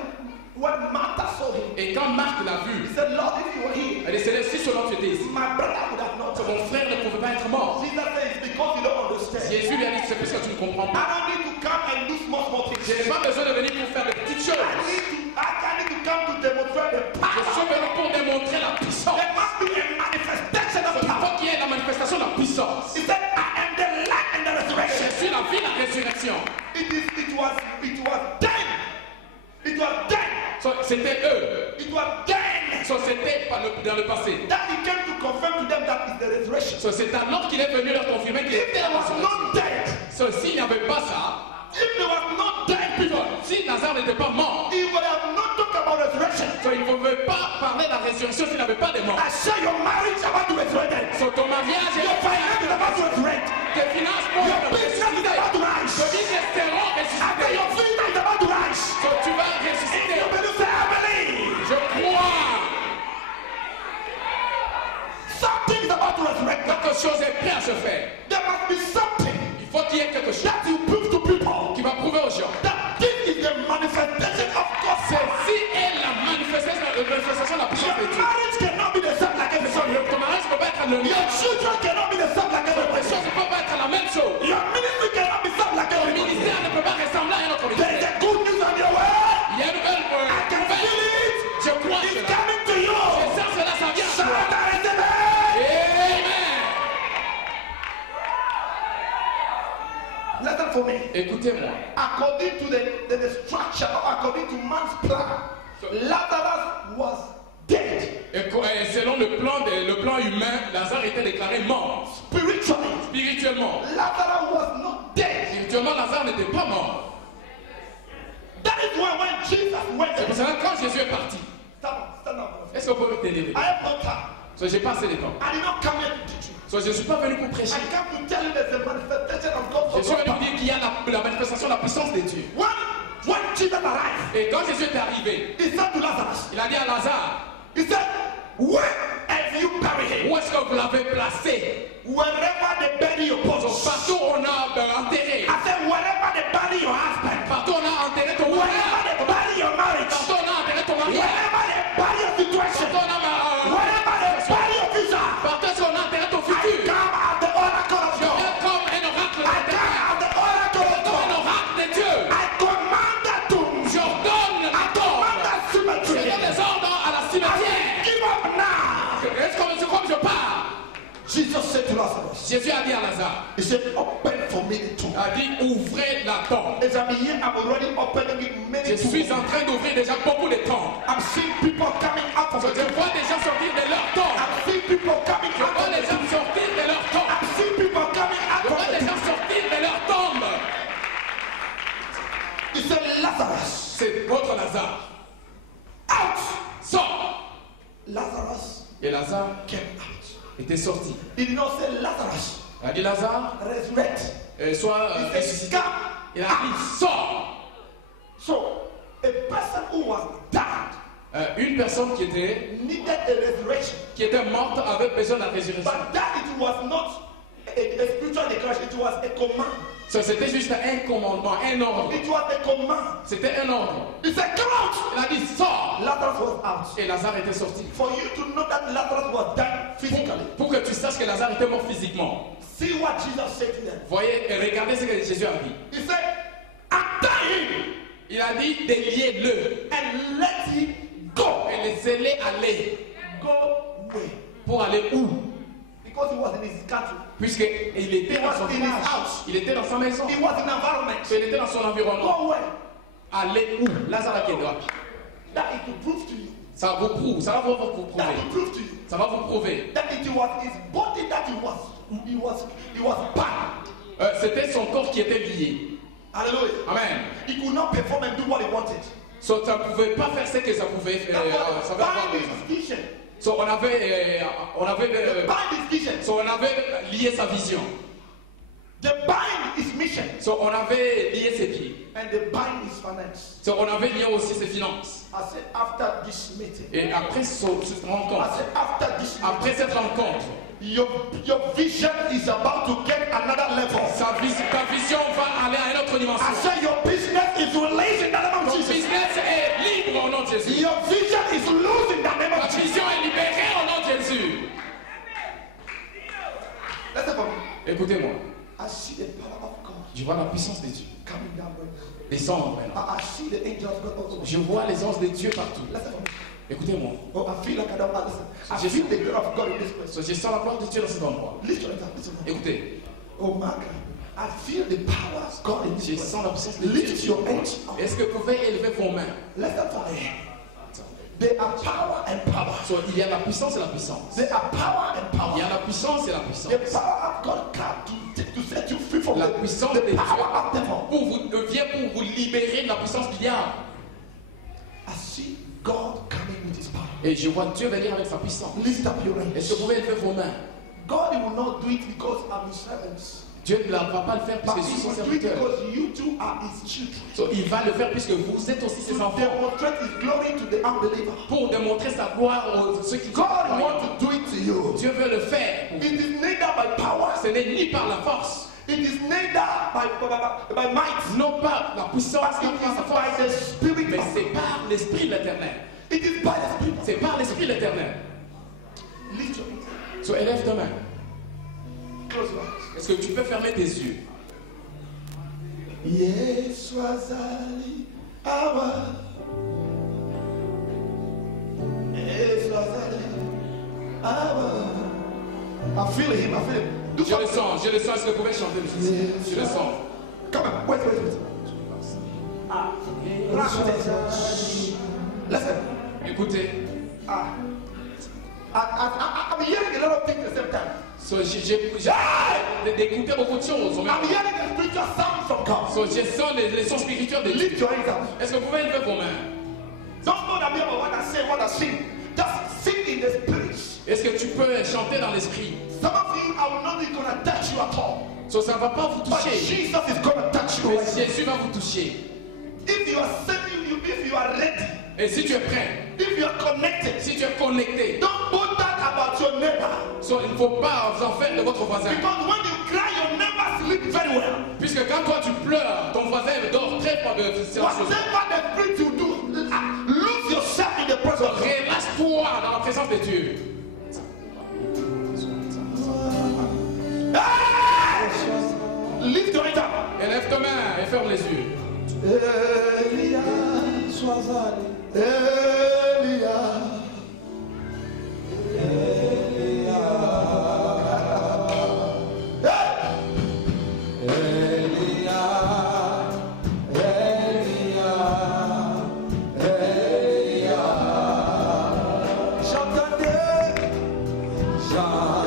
when Martha saw him, Et quand Marthe l'a vu, he said, Lord, if you were here, elle dit, Seigneur, si seulement tu étais ici, my brother would have not died. mon frère ne pouvait pas être mort. Jesus said, it's because you don't understand. Jésus lui a dit, c'est parce que tu ne comprends I pas. don't need to come and do small things. Je n'ai pas besoin de venir pour faire de petites choses. I need to come to demonstrate the Je power. suis venu pour démontrer la puissance. There must be a manifestation of Il power. faut qu'il y ait la manifestation de la puissance. He said, I am the life and the Je resurrection. suis la vie, la résurrection. It was then. It was then. So, c'était eux. It was then So, c'était dans le passé. that he came to confirm to them that is the resurrection. So, c'est alors qu'il est venu leur confirmer qu'il If était there la was résurrection. no death, So, s'il n'y avait pas ça, if there was no death people, si Lazare n'était pas mort, he would have not talked about resurrection. so, il ne pouvait pas parler de la résurrection s'il n'avait pas de mort. I say your marriage is about to resurrect. So, ton mariage Your finance is about to resurrect. tes finances vont Your business is about to Ton rise. business seront After ressuscités. your future is about to rise. So, tu vas If ressusciter. you believe, say, I believe. Je crois. Something is about to resurrect. Quelque chose est prêt à se faire. There must be something Il faut qu'il y ait quelque chose that you prove to people qui va prouver aux gens. that this is the manifestation of God's power. Celle-ci est la manifestation de la puissance Your de Dieu. marriage cannot be the same like every other. Ton mariage ne peut pas être le Your mien. children cannot be the same like every Les other. choses ne peuvent pas être la même chose. Your ministry cannot be same like Le every other. ministère ne peut pas ressembler à un autre There is ministère. a good news on your way. Il y a une nouvelle I can feel it. Je crois It's cela. coming to you. Je sens cela, ça vient à Shout toi. out and say, Amen. listen for me. Écoutez-moi. According to the structure, according to man's plan, Lazarus was dead Et selon le plan humain, Lazare était déclaré mort. spiritually. Spirituellement. Lazarus was not dead. Spirituellement, Lazare n'était pas mort. That is why when Jesus went C'est pour there, cela que quand Jésus est parti, stand up. est-ce qu'on peut me délivrer? I have no time. So, j'ai passé le temps. I did not come here to teach you. So, je ne suis pas venu pour prêcher. I came to tell you there's a manifestation of God's Je suis venu power. vous dire qu'il y a la manifestation de la puissance de Dieu. When Jesus arrived, Et quand Jésus est arrivé, he said to Lazarus, il a dit à Lazare, he said, where have you buried him? où est-ce que vous l'avez placé? Wherever they bury your So, bones. partout on a enterré. I said, wherever they bury your husband. Partout on a enterré ton Wherever mari. they bury your marriage. Partout on a enterré ton mari. Wherever they bury your situation. Partout on a Wherever they bury your visa. partout est-ce qu'on a enterré ton I futur. come at the oracle of Je God. viens comme un oracle I de Dieu. come at the oracle of Comme un God. oracle de Dieu. I command that tomb. J'ordonne I la tombe. command that Je donne cemetery. des ordres à la I cimetière. give up now. Est-ce que comme je pars? Jesus said to Lazarus, Jésus a dit à Lazare, he said, open for me the tomb. a dit ouvrez la tombe. As I'm here, I'm already opening it many Je suis tombs. en train d'ouvrir déjà beaucoup de tombes. I'm seeing people coming out of Je the tomb. vois des gens sortir de leur tombe. I'm seeing people coming Je out vois of des the gens tomb. sortir de leur tombe. I'm seeing people coming Je out vois of des the gens tomb. sortir de leur tombe. He said, Lazarus, C'est votre Lazare. out. Sors. Lazarus Et Lazare came out. était sorti. He did not say Lazarus, Il a dit Lazare, resurrect. sois He said, ressuscité. come. Il a dit sors. So, a person who was died Une personne qui était needed a resurrection. morte avait besoin de la résurrection. But that it was not a spiritual declaration, it was a command. Ça, c'était juste un commandement, un ordre. It was a command. C'était un ordre. He said, come out. Il a dit sors. Lazarus was out. Et Lazare était sorti. For you to know that Lazarus was dead physically, Pour que tu saches que Lazare était mort physiquement. see what Jesus said to them. Voyez, et regardez ce que Jésus a dit. He said, untie him Il a dit déliez-le and let him go. et laissez-le aller. Go where? Pour aller où? Because he was in his country. Puisqu'il était dans son In his village. house. Il était dans sa maison. He was in environment. Il était dans son environnement. Go where? Aller où? Lazare qui est là. That it will prove to you. Ça vous prouve. Ça va vous prouver. That will prove to you. Ça va vous prouver. That it was his body that he was bound. C'était son corps qui était lié. Hallelujah. Amen. He could not perform and do what he wanted. So, ça ne pouvait pas faire ce que ça pouvait faire. That was Ça the va avoir bind besoin. his vision. So, on avait Bind his vision. so, on avait lié sa vision. The bind his mission. So, on avait lié ses pieds. And the bind his finance. So, on avait lié aussi ses finances. I said after this meeting. Et après cette rencontre, I said after this meeting. après cette rencontre, Your vision is about to get another level. ta vision va aller à une autre I dimension. said your business is released in the name of Ton Jesus. business est libre au nom de Écoutez-moi. I see the power of God Je vois la puissance de Dieu coming down right now. descendre maintenant. I see the angels of God also. Je vois les anges de Dieu partout. Listen. Écoutez-moi. Oh, I feel like I don't listen. I feel the glory of God in this place. So, je sens la gloire de Dieu dans cet endroit. Listen to that. Listen. Écoutez. Oh my God. I feel the power of God in Je this place. sens la puissance de Lift Dieu. your hands up. Est-ce que vous pouvez élever vos mains? Listen to me. There are power and power. So, il y a la puissance et la puissance. There are power and power. Il y a la puissance et la The puissance. power of God comes to set you free from La the puissance de Dieu power of devil. vient pour vous libérer de la puissance du diable. I see God coming with his power. Et je vois Dieu venir avec sa puissance. Lift up your Est-ce que hands. vous pouvez élever vos mains? God will not do it because I'm his servant. Dieu ne va pas le faire But puisque je he suis son will do it serviteur. because you two are his children. So, il va le faire puisque vous êtes aussi ses To enfants. demonstrate his glory to the unbeliever. Pour démontrer sa gloire aux ceux qui sont God croyants. wants to do it to you. Dieu veut le faire. It is neither by power, Ce n'est ni par la force, it is neither by might, non pas la puissance, but ni it par la is by force, the Spirit mais of c'est God. par l'Esprit de l'Éternel. It is by the Spirit. C'est par l'Esprit de l'Éternel. Lift your hands. So, élève ta main. Close your eyes. Est-ce que tu peux fermer tes yeux? Yes, wazali awa. Yes, wazali awa. I feel him. I feel him. Do Je le something. sens, je le sens. Est-ce que vous pouvez chanter le fils? Je le sens. Come on. Wait. Listen. Écoutez. I'm hearing a lot of things at the same time. So, j'ai d'écouter beaucoup de choses. En même I'm temps. hearing the spiritual sound from God. So, je sens les sons spirituels de Dieu. Lift your hands up. Est-ce que vous pouvez lever vos mains? Don't bother me about what I say, what I sing. Just sing in the spirit. Est-ce que tu peux chanter dans l'esprit? Some of you, I will not be going to touch you at all. So, ça ne va pas vous But toucher. Jesus is going to touch you Mais right now. Jésus va vous toucher. If you are saving you, if you are ready, Et si tu es prêt, if you are connected, si tu es connecté, don't bother about your neighbor. so, il ne faut pas vous en faire de votre voisin. Because when you cry, your neighbor sleep very well. Puisque quand toi tu pleures, ton voisin dort très pas de silencieusement. Whatever the spirit you do, lose yourself in the presence of God. Relâche-toi dans la présence de Dieu. Hey! Lift your hand up. Élève ta main et ferme les yeux. Elia, Elia,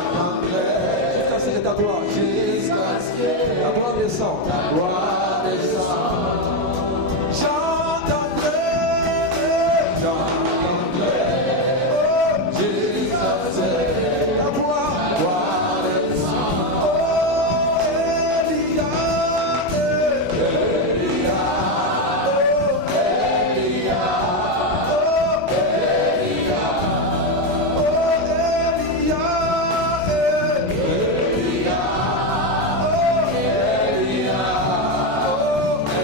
Jusqu'à ce que ta gloire, jusqu'à ce que ta gloire descende, ta gloire descende. J'entendrai, oh, jusqu'à ce que ta gloire descende. Oh, Elia, Elia, oh, Elia, oh, Elia, oh, Elia.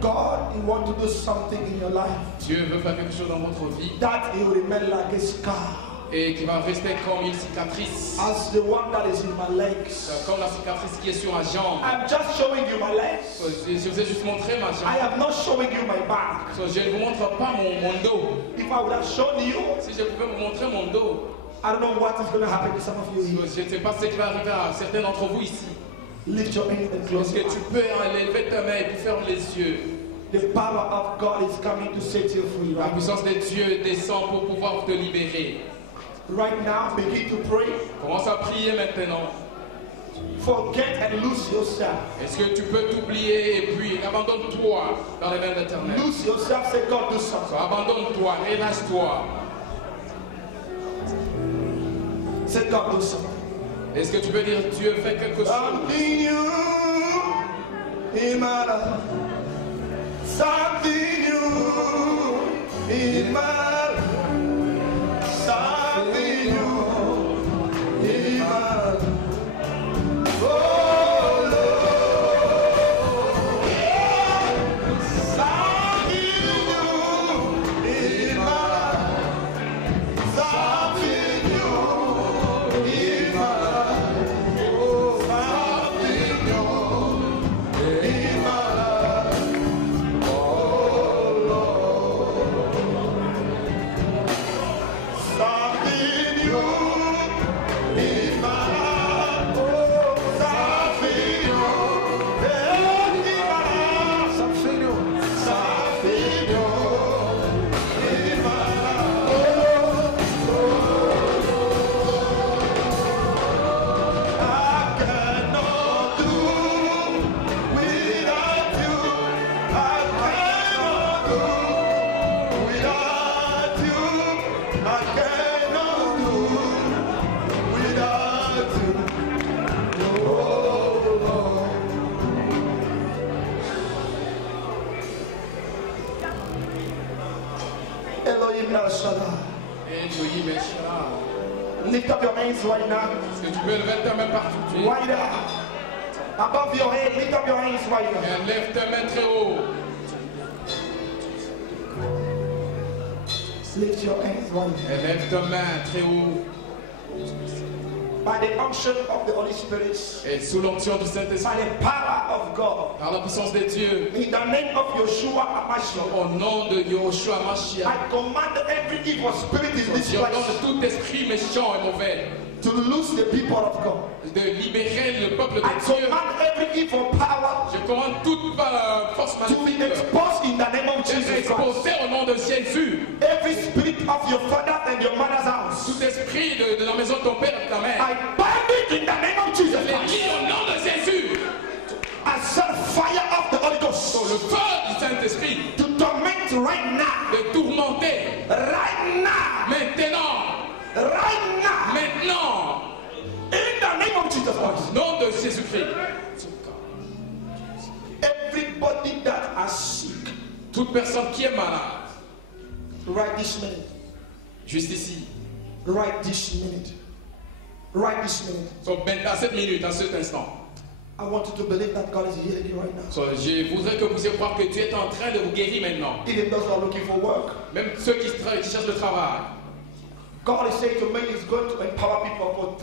God, He wants to do something in your life Dieu veut faire quelque chose dans votre vie that He will remain like a scar, et qui va rester comme une cicatrice, as the one that is in my legs. comme la cicatrice qui est sur ma jambe. I'm just showing you my legs. So, je vous ai juste montré ma I jambe. am not showing you my back. So, je ne vous montre pas mon dos. If I would have shown you, Si je pouvais vous montrer mon dos, I don't know what is going to happen to some of you so, here. je ne sais pas ce qui va arriver à certains d'entre vous ici. Lift your hands and close Est-ce que your tu eyes. peux lever ta main et puis fermer les yeux? The power of God is coming to set you free. La Right, puissance de Dieu descend pour pouvoir te libérer. right now, begin to pray. Commence à prier maintenant. Forget and lose yourself. Est-ce que tu peux t'oublier et puis abandonne-toi dans les mains de l'Éternel? Lose yourself. Say, God, do something. So, abandonne-toi, relâche-toi. Say, God, do something. Est-ce que tu peux dire Dieu fait quelque chose? Something new in my life. Something new Lift up your hands right now. Est-ce que tu peux lever ta main partout où tu es? Right now. Above your head, lift up your hands right now. Et lève ta main très haut. Lift your hands right now. Et lève ta main très haut. By the unction of the Holy Spirit, Et sous l'onction du by Saint-Esprit, the power of God, par la puissance de Dieu, in the name of Yeshua HaMashiach, au nom de Yoshua Mashiach, I command every evil spirit in this je ordonne place tout esprit méchant et mauvais to loose the people of God. de libérer le peuple de I Dieu. command every evil power Je commande toute force to be maléfique exposed in the name of d'être Jesus Christ. exposée au nom de Jésus. Every spirit of your father and your mother's house, Tout esprit de la maison de ton père et de ta mère, I bind it in the name of Jesus je les Christ. lis au nom de Jésus. I set fire of the Holy Ghost Sur le feu du Saint-Esprit, to torment right now, de tourmenter right now, maintenant, right now, maintenant, in the name of Jesus au Christ. nom de Jésus-Christ. Everybody that are sick, Toute personne qui est malade, right this minute, juste ici, right this minute, right this minute. à cette minute, à cet instant, I want you to believe that God is healing you right now. je voudrais que vous puissiez croire que Dieu est en train de vous guérir maintenant. Even those who are looking for work, Même ceux qui cherchent le travail. God is saying to me He's going to empower people for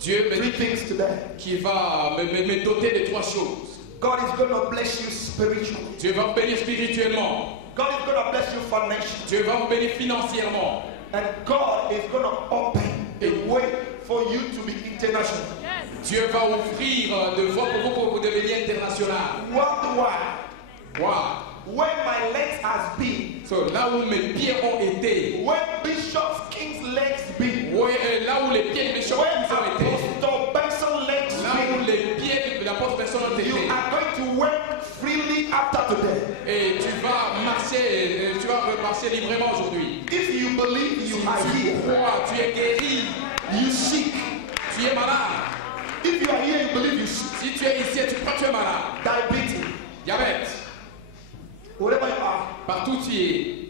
Dieu me three dit things today. qu'il va me doter de trois choses. God is going to bless you spiritually. Dieu va vous bénir spirituellement. God is going to bless you financially. Dieu va vous bénir financièrement. And God is going to open a way for you to be international. Dieu va ouvrir de voies pour vous pour vous devenir international. Worldwide. Wow. Where my legs has been. So, là où mes pieds ont été, Where Bishop King's legs been. là où les pieds de Bishop Where Kings ont été, Apostle Benson legs là où been. les pieds de l'apôtre personne ont You été, are going to work freely after today. et tu vas marcher librement aujourd'hui. If you believe you are Tu here, crois, tu es guéri, you sick. tu es malade. If you are here, you believe you sick. Si tu es ici et tu crois que tu es malade, Diabetes, diabète, wherever you are, partout où tu es,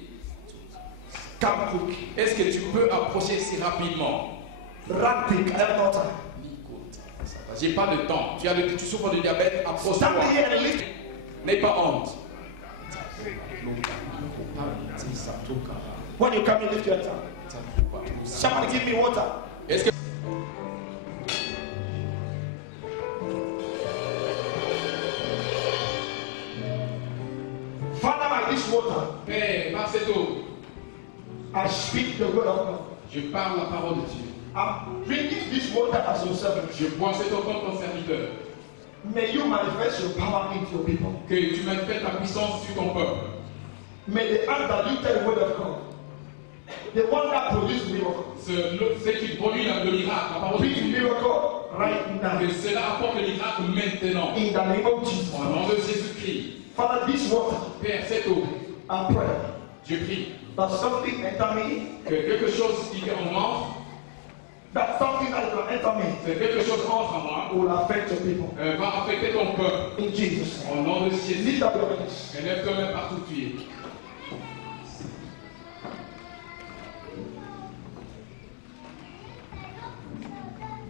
come quick. est-ce que tu peux approcher si rapidement? Run quick. I have no time. J'ai pas de temps. Tu souffres de diabète, approche-toi. Stand here and lift. N'aie pas honte. When you come, you lift your tongue. Somebody give me water. Est-ce que Father, by this water, Père, par cette eau, I speak the word of God. je parle la parole de Dieu. I'm drinking this water as your servant. Je bois cette eau comme ton serviteur. May you manifest your power into your people. Que tu manifestes ta puissance sur ton peuple. May the undiluted word of God, the one that produces miracles, Ce qui produit le miracle, la parole de bring Dieu. miracle right now. Que cela apporte le miracle maintenant. In the name of Jesus. Au nom de Jésus-Christ. Father, this water, Père, cette eau, I pray je prie that something enter me que quelque chose qui en manque That something that will enter me C'est quelque chose qui entre en moi, will affect your people. va affecter ton peuple. In Jesus' name. Au nom de Jésus. Lift up your hands. Élève toi même partout où tu es.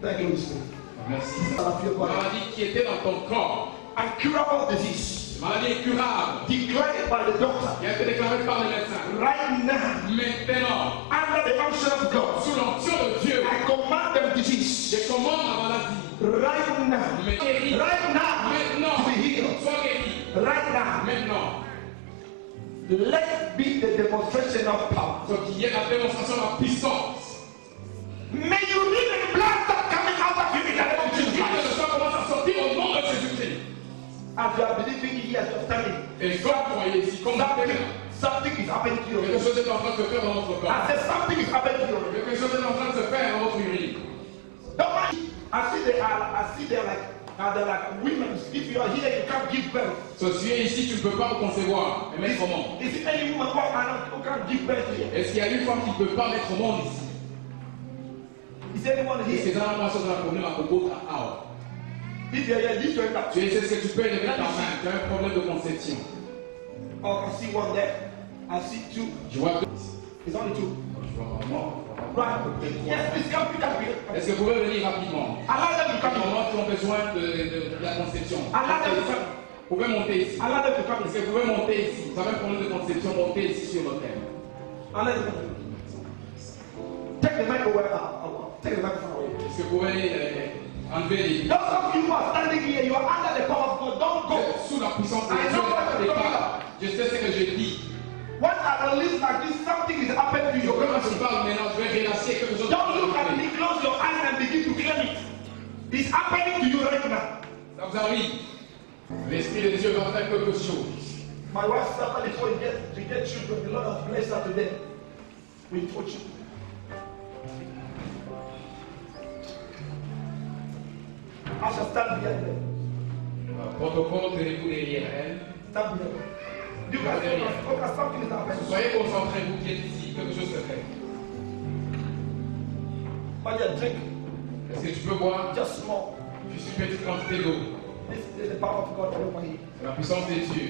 Thank you, Holy Spirit. Merci. Of your body. Maladie qui était dans ton corps, Incurable disease. maladie incurable, Declared by the doctor. qui a été déclarée par le médecin. Right now, Maintenant, under the unction of God, sous l'onction de Dieu, I command them disease. je commande la maladie. Right now. Mais guéris. Right now. Maintenant, To be healed. sois guéri. Right now. Maintenant, Let be the demonstration of power. faut qu'il y ait la démonstration de la puissance. May you need the blood start coming out of you in the name of Que Jesus le Christ. sang commence à sortir au nom de Jésus-Christ. As you are believing here, you're standing. Et comme vous voyez ici, comme vous Something, là, something is happening to you. quelque chose est en train de se faire dans notre corps. I said something is happening to you. Quelque chose est en train de se faire dans votre urine. Don't mind. I see they're like women. If you are here, you can't give birth. Si tu es ici, tu ne peux pas le concevoir. Mais mettre au monde. Is it any woman who can't give birth here? Est-ce qu'il y a une femme qui ne peut pas mettre au monde ici? Is anyone Et c'est here? dans la chose de la problème à propos de Ao. If you're here, lift your hand up. Tu sais ce que tu peux lever ta main. Tu as un problème de conception. Oh, I see one there. I see two. Je vois que. It's only two. Je vois vraiment. Right. Yes, please come. Est-ce que vous pouvez venir rapidement? Allow them to Les come. mamans qui ont besoin de la conception. Allow them to come. Vous pouvez monter ici. Allow them to come. Est-ce que vous pouvez monter ici? Vous avez un problème de conception, montez ici sur l'hôtel. Allow them to come. Take the mic away. Take the microphone away. Est-ce que vous pouvez enlever les. Those of you who are standing here, you are under the power of God. Don't go. Sous la puissance de I Dieu, know what ne you're partez talking pas. Je sais ce que je dis. When I release like this, something is happening to you. Quand je parle maintenant, je vais relâcher quelque chose. Don't look at me, close your eyes and begin to claim it. It's happening to you right now. Ça vous arrive. L'Esprit de Dieu va faire quelque chose. My wife suffered before to get children. The Lord has blessed her today with 4 children. I shall stand behind them. Protocole, tenez-vous derrière elle. Stand behind them. You guys focus, something is happening. Soyez concentrés, vous qui êtes ici. Quelque chose se fait. When you drink, Est-ce que tu peux boire just small. juste une petite quantité d'eau? This is the power of God all over here. C'est la puissance de Dieu.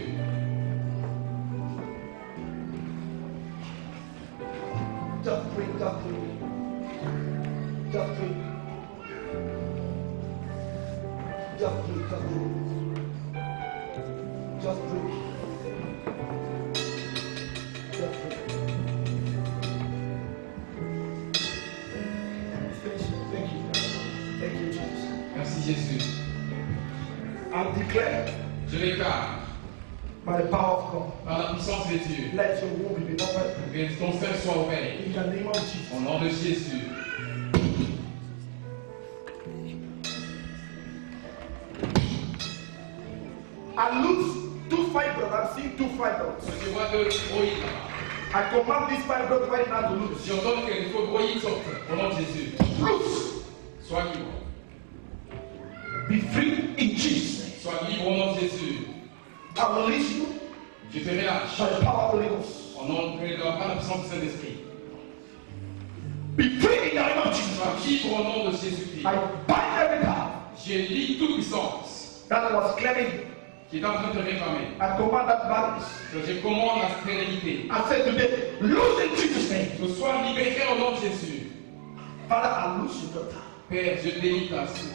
Just drink, just drink. Just drink. Just drink, just drink. Just drink. Just drink. Finish. Thank you. Thank you, Jesus. Merci Jésus. I declare Je déclare, by the power of God, par la puissance de Dieu, let your womb be open que ton sein soit ouvert. in the name of Jesus. Au nom de Jésus. I lose 2 fibroids. I'm seeing 2 fibroids. Je vois deux broïdes là. I command these fibroids right now to lose. J'entends qu'il faut broïdes sortent. Au nom de Jésus. Loose. Sois libre. Be free in Jesus' name. Sois libre au nom de Jésus. I release you Je te relâche. by the power of the Holy Ghost. Au nom de la puissance du Saint-Esprit. Be free in the name of Jesus. Sois libre au nom de Jésus-Christ. I bind every power J'ai lis toute puissance that was claiming. qui est en train de te réclamer. I command that madness. Je commande la stérilité. I said today, lose in Jesus' name. Que sois libéré au nom de Jésus. Father, I lose your daughter Père, je délivre ta fille.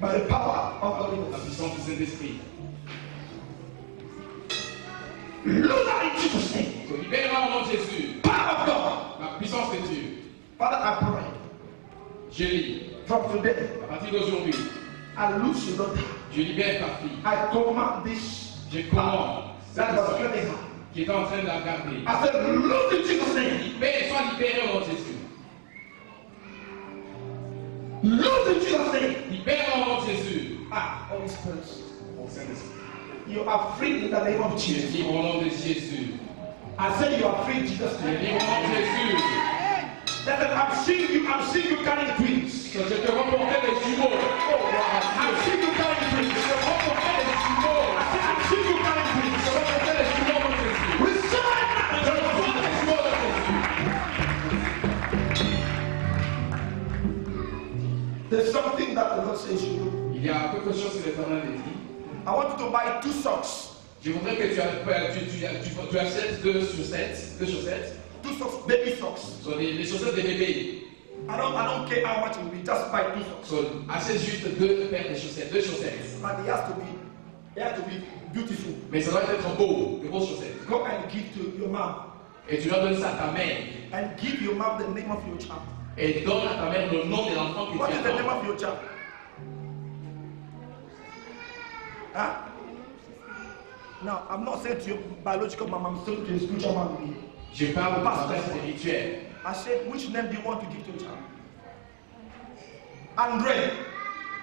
by the power of the Holy La Ghost. puissance du Saint-Esprit. Lose her in Jesus' name. So, libère-la au nom de Jésus. Power of God. La puissance de Dieu. Father, I pray Je lis. from today, À partir d'aujourd'hui, I lose your daughter. je libère ta fille. I command this Je commande cette that was personne claiming her. qui est en train de la garder. I said, lose in Jesus' name. Libère, sois libéré au nom de Jésus. Lose in Jesus' name. Libère au nom de Jésus. Ah, Holy Spirit. Au Saint-Esprit. You are free in the name of Tu es Jesus. libre au nom de Jésus. I said you are free in Jesus' Tu es name. libre au nom de Jésus. That I'm seeing you carrying twins. Je te remporter les jumeaux. I'm seeing you carrying twins. Je te remporter les jumeaux. I said I'm seeing you carrying Je twins. te remporter les jumeaux de Jésus. Receive it Je te remporter les jumeaux de Jésus. There's something that the Lord says you do. Il y a quelque chose que l'Éternel dit. I want you to buy 2 socks. Je voudrais que tu achètes deux chaussettes. 2 socks, baby socks. So, les chaussettes des bébés. I don't care how much it will be. Just buy 2 socks. So, achète juste 2 paires de chaussettes, 2 chaussettes. But it has to be beautiful. Mais ça doit être beau, de beaux chaussettes. Go and give to your mom. Et tu leur donnes ça à ta mère. And give your mom the name of your child. Et donne à ta mère le nom de l'enfant que What tu is the name attends. of your child? Huh? No, I'm not saying to your biological mom, I'm saying to your spiritual mom. Je parle de ta mère spirituelle. I said, which name do you want to give to your child? Andre.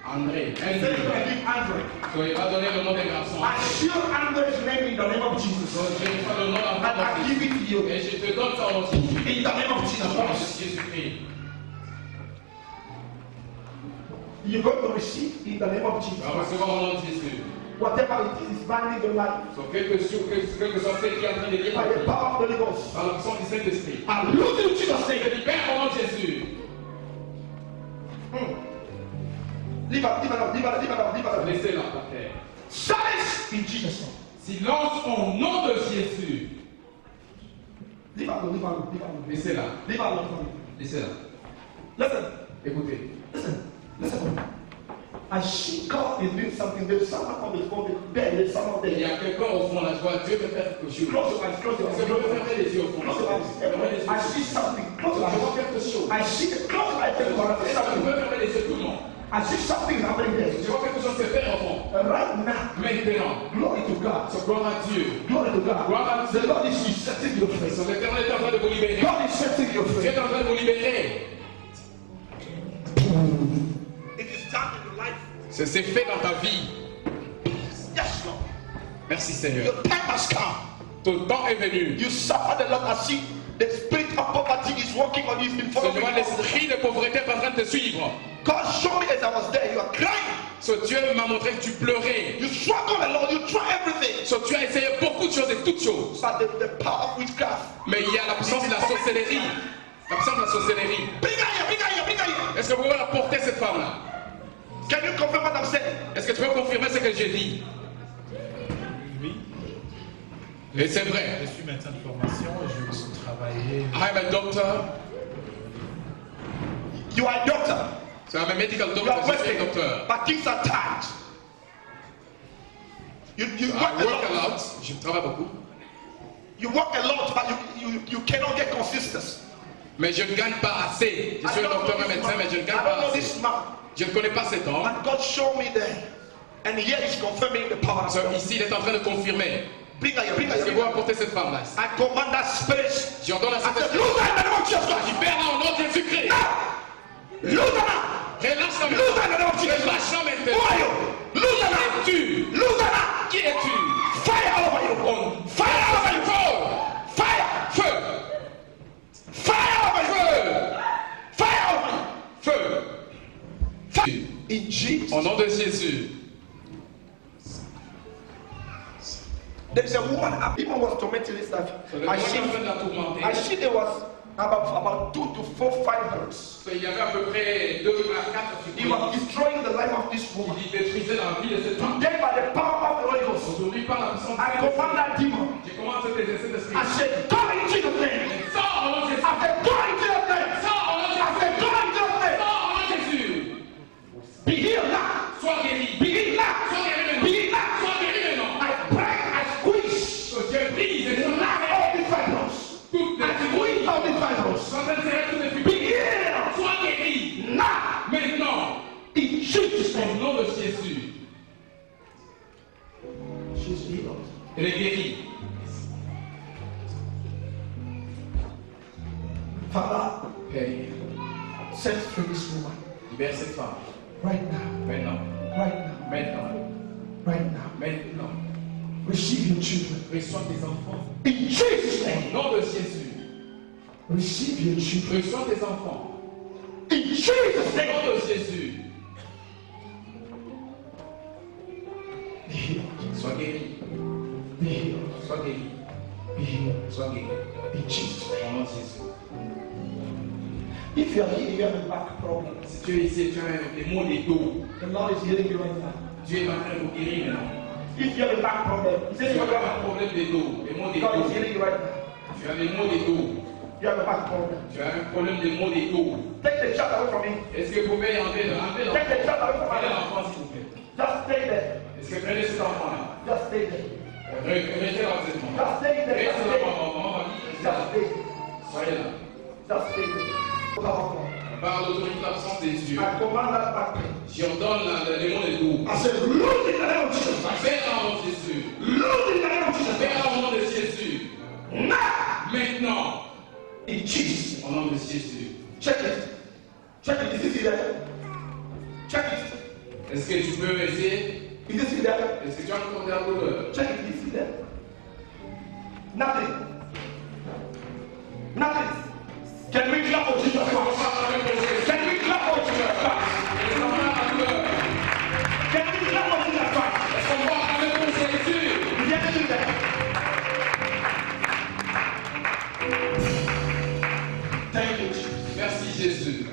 André. Say you're going to give Andre. So, il va donner le nom des garçons. I seal Andre's name in the name of Jesus. So, je vais faire le nom And I d'André. give it to you. Et je te donne ça au nom de Jésus. In the name of Au nom de Jesus. Jésus-Christ. You're going to receive in the name of Tu Jesus. vas recevoir au nom de Jésus. Whatever it is binding your life. So, quelque chose ce qui est en train de dire By the power of the Holy Ghost. par la puissance du Saint-Esprit. I lose in Jesus' Je name. libère au nom de Jésus. Leave it. Laissez-la par terre. Silence in Jesus' name. Silence au nom de Jésus. Leave it. Laissez-la. Laissez-la. Listen. Écoutez. Listen. I see God is doing something. There's someone on the phone there. There's someone Il y there. a quelqu'un au fond là, je vois Dieu veut faire quelque chose. Close your eyes. Close your Est-ce que vous pouvez eyes. fermer les yeux au fond? Close your eyes. Fermez les yeux. I see something. Close your Je vois eyes. quelque chose. I see the close your eyes. Est-ce que vous pouvez fermer les yeux tout le monde? I see something happening there. Je vois quelque chose se faire au fond. Right now, Maintenant, glory to God. so gloire à Dieu. Glory to God. Gloire à The Dieu. Lord is setting your face. So l'Éternel est en train de vous libérer. God is setting your Dieu face. est en train de vous libérer. It is done in your life. C'est fait dans ta vie. Yes, Lord. Merci Seigneur. Your time has come. Ton temps est venu. You suffered a lot. I see the spirit of poverty is working on you. It's been following Seigneur, you. l'esprit de pauvreté est en train de te suivre. God showed me as I was there. You are crying. So Dieu m'a montré que tu pleurais. You struggle a lot. You try everything. So tu as essayé beaucoup de choses et toutes choses. But the power of witchcraft. Mais il y a la puissance de la sorcellerie. La puissance de la sorcellerie. Bring her here. Bring her here. Bring her here. Est-ce que vous pouvez apporter cette femme-là? Can you confirm what I'm saying? Est-ce que tu peux confirmer ce que j'ai dit? Oui, Et c'est vrai. je suis médecin de formation et je vais travailler. I'm a doctor. You are a doctor. So I'm a medical You doctor. are Je suis un working. docteur. But things are tight. You I work work a lot. Je travaille beaucoup. You work a lot, but you cannot get consistency. Mais je ne gagne pas assez. Je suis un docteur, un médecin, mais je ne gagne I don't pas know assez. this man. Je ne connais pas cet homme. And God showed me there. And here he's confirming the power of So, God. ici, il est en train de confirmer. Bring her here, bring her Est-ce que here. vous apportez cette femme-là? I command that spirit. J'ordonne à I cette said, esprit. lose her in the name of Jesus Christ. Libère-la au nom de Jésus-Christ. Now. Lose her now. Relâche-la Lose her in the maintenant. name of Jesus Christ. Relâche-la Who maintenant. are you? Lose her now. Qui es-tu? Lose her now. Qui es-tu? Fire all over you. Fire all over you. Fire. Feu! Fire all over you. Feu! Fire all over you. Feu! Feu! In Jesus. Au nom de Jésus. There's a woman, people was tormenting this life. So, le I démon est see, en train de la tourmenter. I see there was about 2 to 4 fibers. So, il y avait à peu près 2 à 4 He was destroying the life of this woman. Il détruisait la vie de cette femme. Then by the power of the Holy Ghost, Aujourd'hui, par la puissance I command that demon. j'ai commencé tes essais d'esprit. I said, go into the name. Sors au nom de Jésus. I said, go into the name. Sors au nom de I said, Jésus. go into the name. Sors au nom de Jésus. Be healed now. Sois guéri. Be healed now. Sois guéri maintenant. Be healed now. Sois guéri maintenant. I break, I squeeze. So, Dieu brise et Now all the fibers. toutes I les squeeze all the fibers. Sois serré toutes les Be fibres. healed Sois guéri. now. Maintenant. In Jesus' Au name. nom de Jésus. She's healed. Elle est guérie. Father, Père, set free this woman. libère cette femme. Right now. Maintenant. Right now. Maintenant. Right now. Maintenant. Receive your children. Reçois tes enfants. In Jesus' Au name. nom de Jésus. Receive your children. Reçois tes enfants. In Jesus' Au name. nom de Jésus. Be healed. Sois guéri. Be healed. Sois guéri. Be healed. Sois guéri. In Jesus' Au name. nom de Jésus. If you are here, you have a back problem. Si tu es ici, tu as des maux de dos. The Lord is healing you right now. Dieu est en train de vous guérir maintenant. If you have a back problem, he Si says tu you as have un problème de dos, des maux de God is dos. healing you right now. Tu as des maux de dos. You have a back problem. Tu as un problème de maux de dos. Take the child away from me. Est-ce que vous pouvez enlever l'enfant? Take the child away from Prenez me. l'enfant s'il vous plaît. Just stay there. Est-ce que prenez cet enfant-là? Just stay there. Restez là cette moment. Just stay there. Restez Just là, stay maman. there. Just stay there. Soyez là. Just stay there. Par l'autorité absente des dieux, I command that back pain. j'ordonne le démon de dos. I said, lose in the name of Jesus Christ. Père dans le nom de Jésus. Lose in the name of Jesus Père Christ. dans le nom de Jésus. Now, Maintenant, in Jesus. au nom de Jésus. Check it. Check it. Is it there? Check it. Est-ce que tu peux essayer? Is it there? Est-ce que tu as encore de la douleur? Check it. Is it there? Nothing. Nothing. Can we clap for Jesus Christ? Can we clap for Jesus Christ? Can we clap for Jesus Christ? Is there anything there? Thank you, Jesus. Merci Jésus.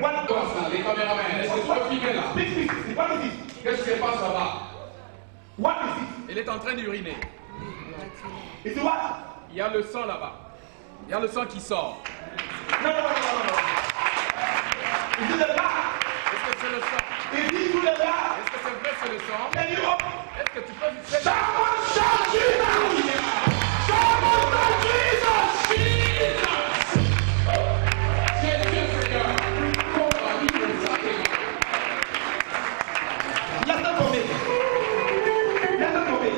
What Comme ça, les caméramans, est-ce que tu peux filmer là? This. What is it? Qu'est-ce qui se passe là-bas? What is it? Il est en train d'uriner. Is it what? Il y a le sang là-bas. Il y a le sang qui sort. No. Is it the blood? Est-ce que c'est le sang? Is it through the blood? Est-ce que c'est vrai que c'est le sang? Can you open? Est-ce que tu peux lui faire? Someone shout Jesus! Someone shout Jesus! Jésus Seigneur, pour la vie de sa Listen to me. Listen to me.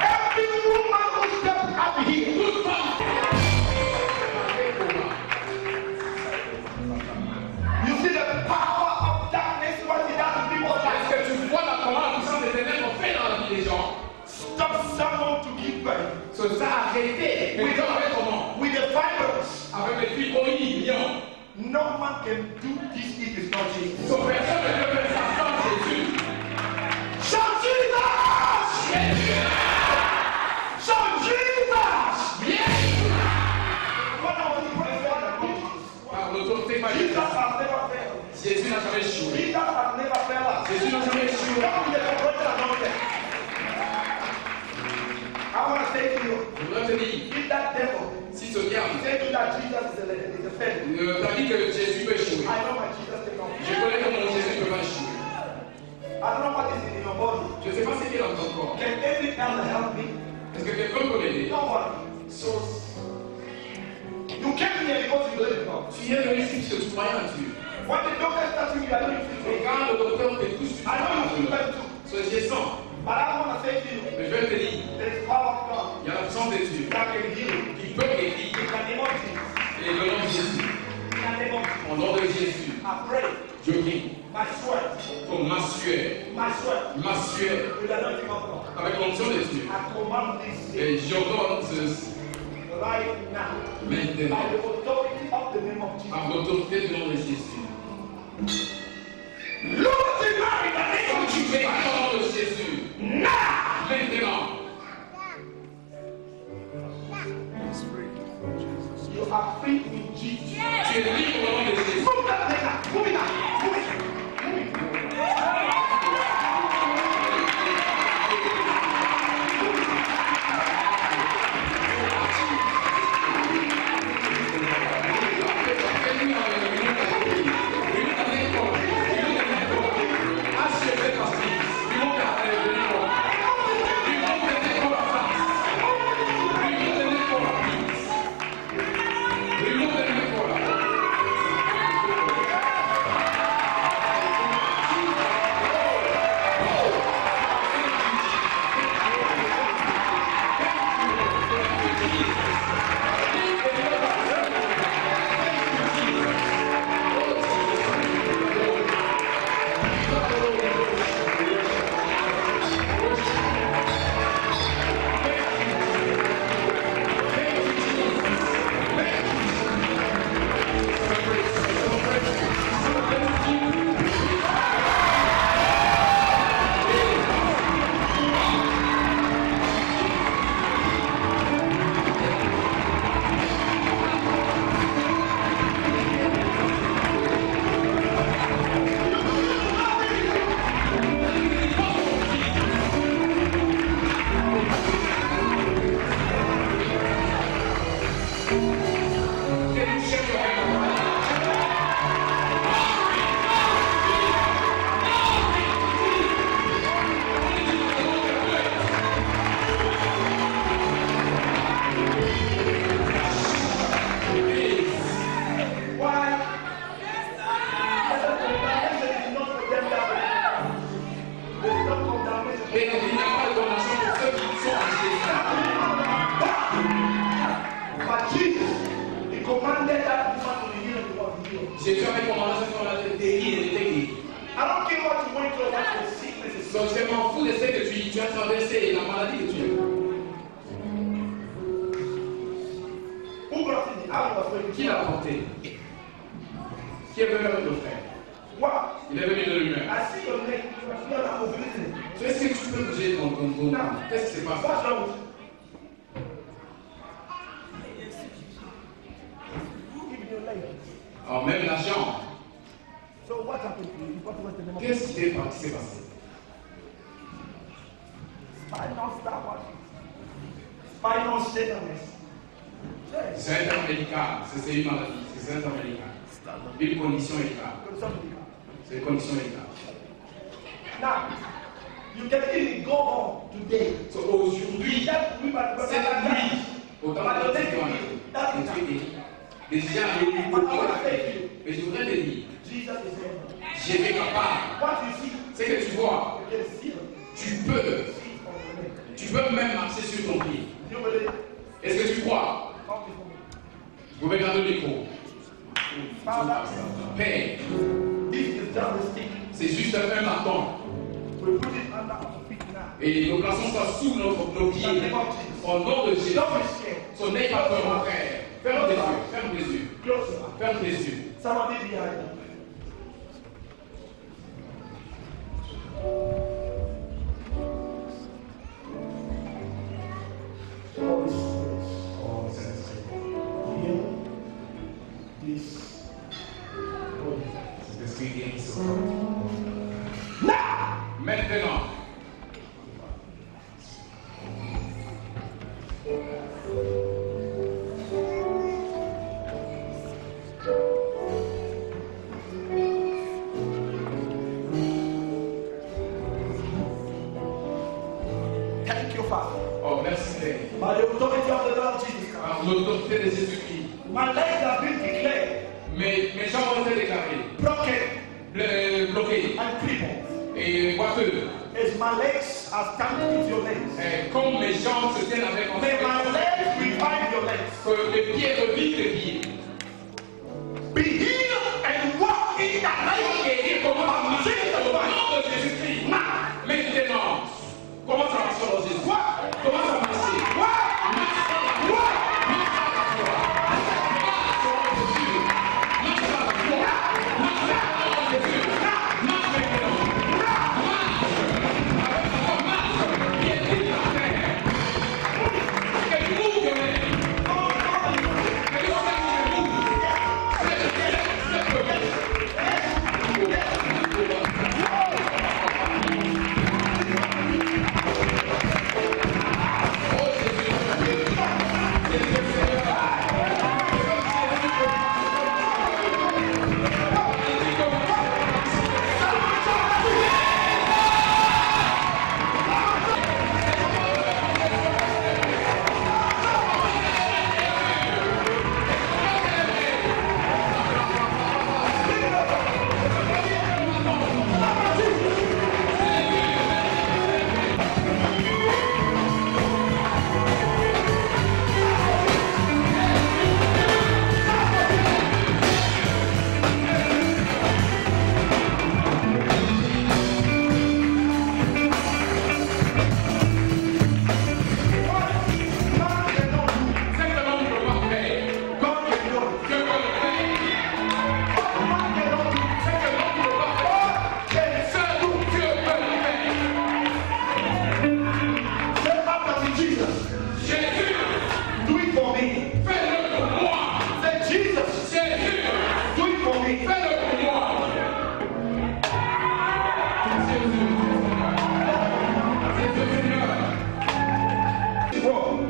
Every woman who steps up here, you see the power of darkness, what it does to people's lives. Est-ce que tu vois la comment la puissance des ténèbres fait dans la vie des gens? Stop someone to give birth Ça a arrêté. Mais avec comment? with the virus. Avec les fibroïdes, lions. No man can do this if it's not Jesus. Son personne ne peut faire ça sans Jésus. Shout Jesus! Shout Jesus! When I was praying for the Par l'autorité Jesus magique. has never failed. Jésus n'a jamais échoué. Jesus has never failed us. Jésus n'a jamais échoué. Come with the corporation anointing. I want to say to you, Je voudrais te dire, if that devil si ce diable say to that Jesus is a failure, t'a dit que Jésus peut échouer, I know my Jesus can come. je connais que mon Jésus ne peut pas échouer. I don't know what is in your body. Je ne sais pas ce qu'il y a dans ton corps. Can any elder help me? Est-ce que quelqu'un peut m'aider? No one. So you came here because you believe in God. Tu es venu ici parce que tu croyais en Dieu. When the doctor starts you, are doing Et quand le docteur te touche, tu I know you feel crois. better too. So, je sens. But I want to say to you, Mais je vais te dire, there is power of God il y a la puissance de Dieu that can heal you. qui peut guérir. In the name of Jesus. Et le nom de Jésus. In the name of Jesus. Au nom de Jésus, I pray. je prie My sweat. pour ma sueur, With the anointing of God. avec l'onction de Dieu. I command this Et j'ordonne ceci right now. By maintenant, the authority of the name of Jesus. par l'autorité du nom de Jésus. Lose it now in the name of Tu Jesus. fais au nom de Jésus. Now. Maintenant, You are free in Jesus. tu es libre au nom de Jésus. Move that thing now. Move it now. Move it. Move it. Remove Jésus avait commandé cette femme-là de guérir, elle était guérie. Donc je m'en fous de ce que tu as traversé et la maladie que tu as. Qui l'a porté? Qui est venu avec le frère? Il est venu de lui-même. Est-ce que tu peux bouger ton qu'est-ce qui se passe? Oh, même la jambe. Qu'est-ce qui s'est passé? C'est un terme médical, c'est une maladie, c'est un terme médical. Une condition médicale. C'est une condition médicale. Now, you can even go on today. So, aujourd'hui, That we c'est la nuit. Autant que tu déjà, il y a eu beaucoup à faire. Mais je voudrais te dire, Jésus est capable. C'est que tu vois, tu peux même marcher sur ton pied. Est-ce que tu crois? Vous pouvez garder le micro. Père, c'est juste un bâton. Et nous plaçons ça sous nos pieds. Au nom de Jésus. So n'aie pas peur, mon frère. Ferme tes yeux. Ferme tes yeux. Ferme tes yeux. Maintenant. Thank you, Father. Oh, merci Père. By the authority of the Lord Jesus Christ. Par l'autorité de Jésus-Christ. My legs have been declared Mes jambes ont été déclarées. broken Bloquées. and crippled. Et boiteux. As my legs are standing with your legs. Comme mes jambes se tiennent avec mon May my legs revive your legs. que les pieds revivent les pieds. Be healed and walk in that life. Et comment ça marche au nom de Jésus-Christ. Maintenant, comment ça marche au nom de Jésus? Comment ça marche?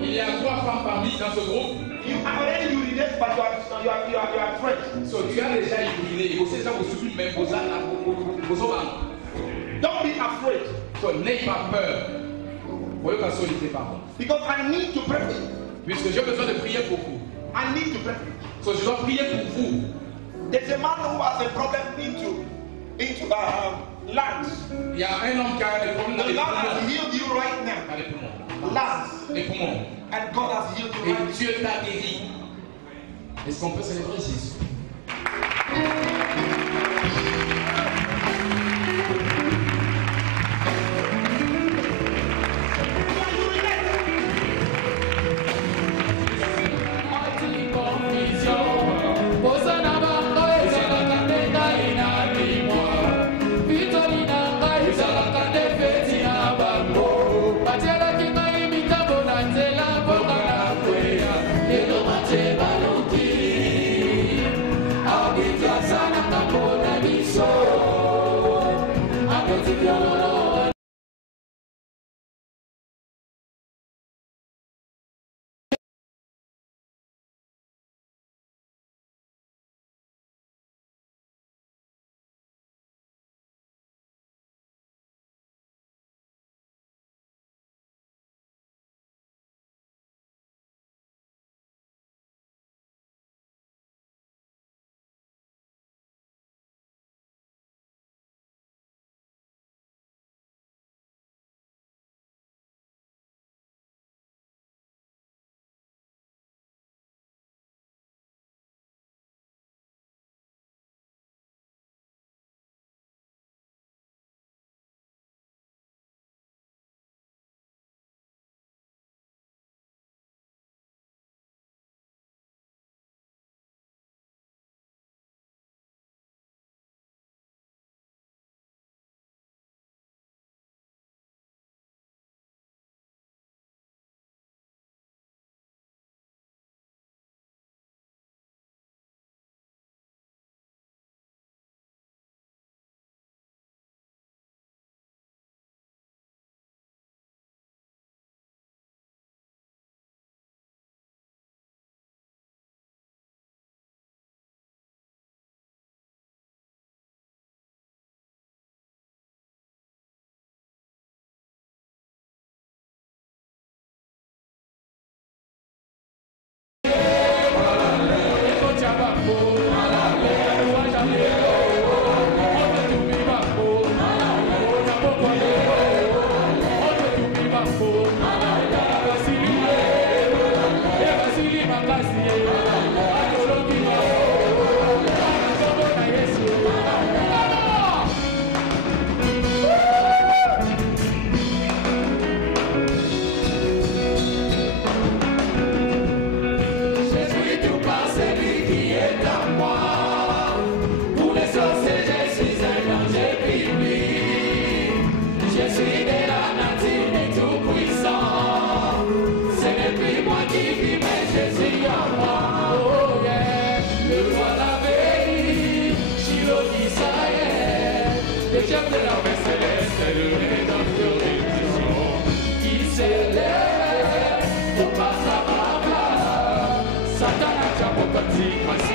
Il y a 3 femmes parmi dans ce groupe. You already but you are afraid. So tu as déjà illuminé. Et vous savez, vous subissez même vos âmes, vos hommes. Don't be afraid. So n'aie pas peur. Voyez qu'à solliciter pardon. Because I need to pray. Puisque j'ai besoin de prier pour vous. I need to pray. So je dois prier pour vous. There's a man who has a problem into lungs. Il y a un homme qui a des problèmes dans The les Lord has poumons. healed you right now. Dans les poumons. Lungs. Les poumons. And God has healed you Et right now. Dieu t'a guéri. Est-ce qu'on peut célébrer Jésus? Satan a déjà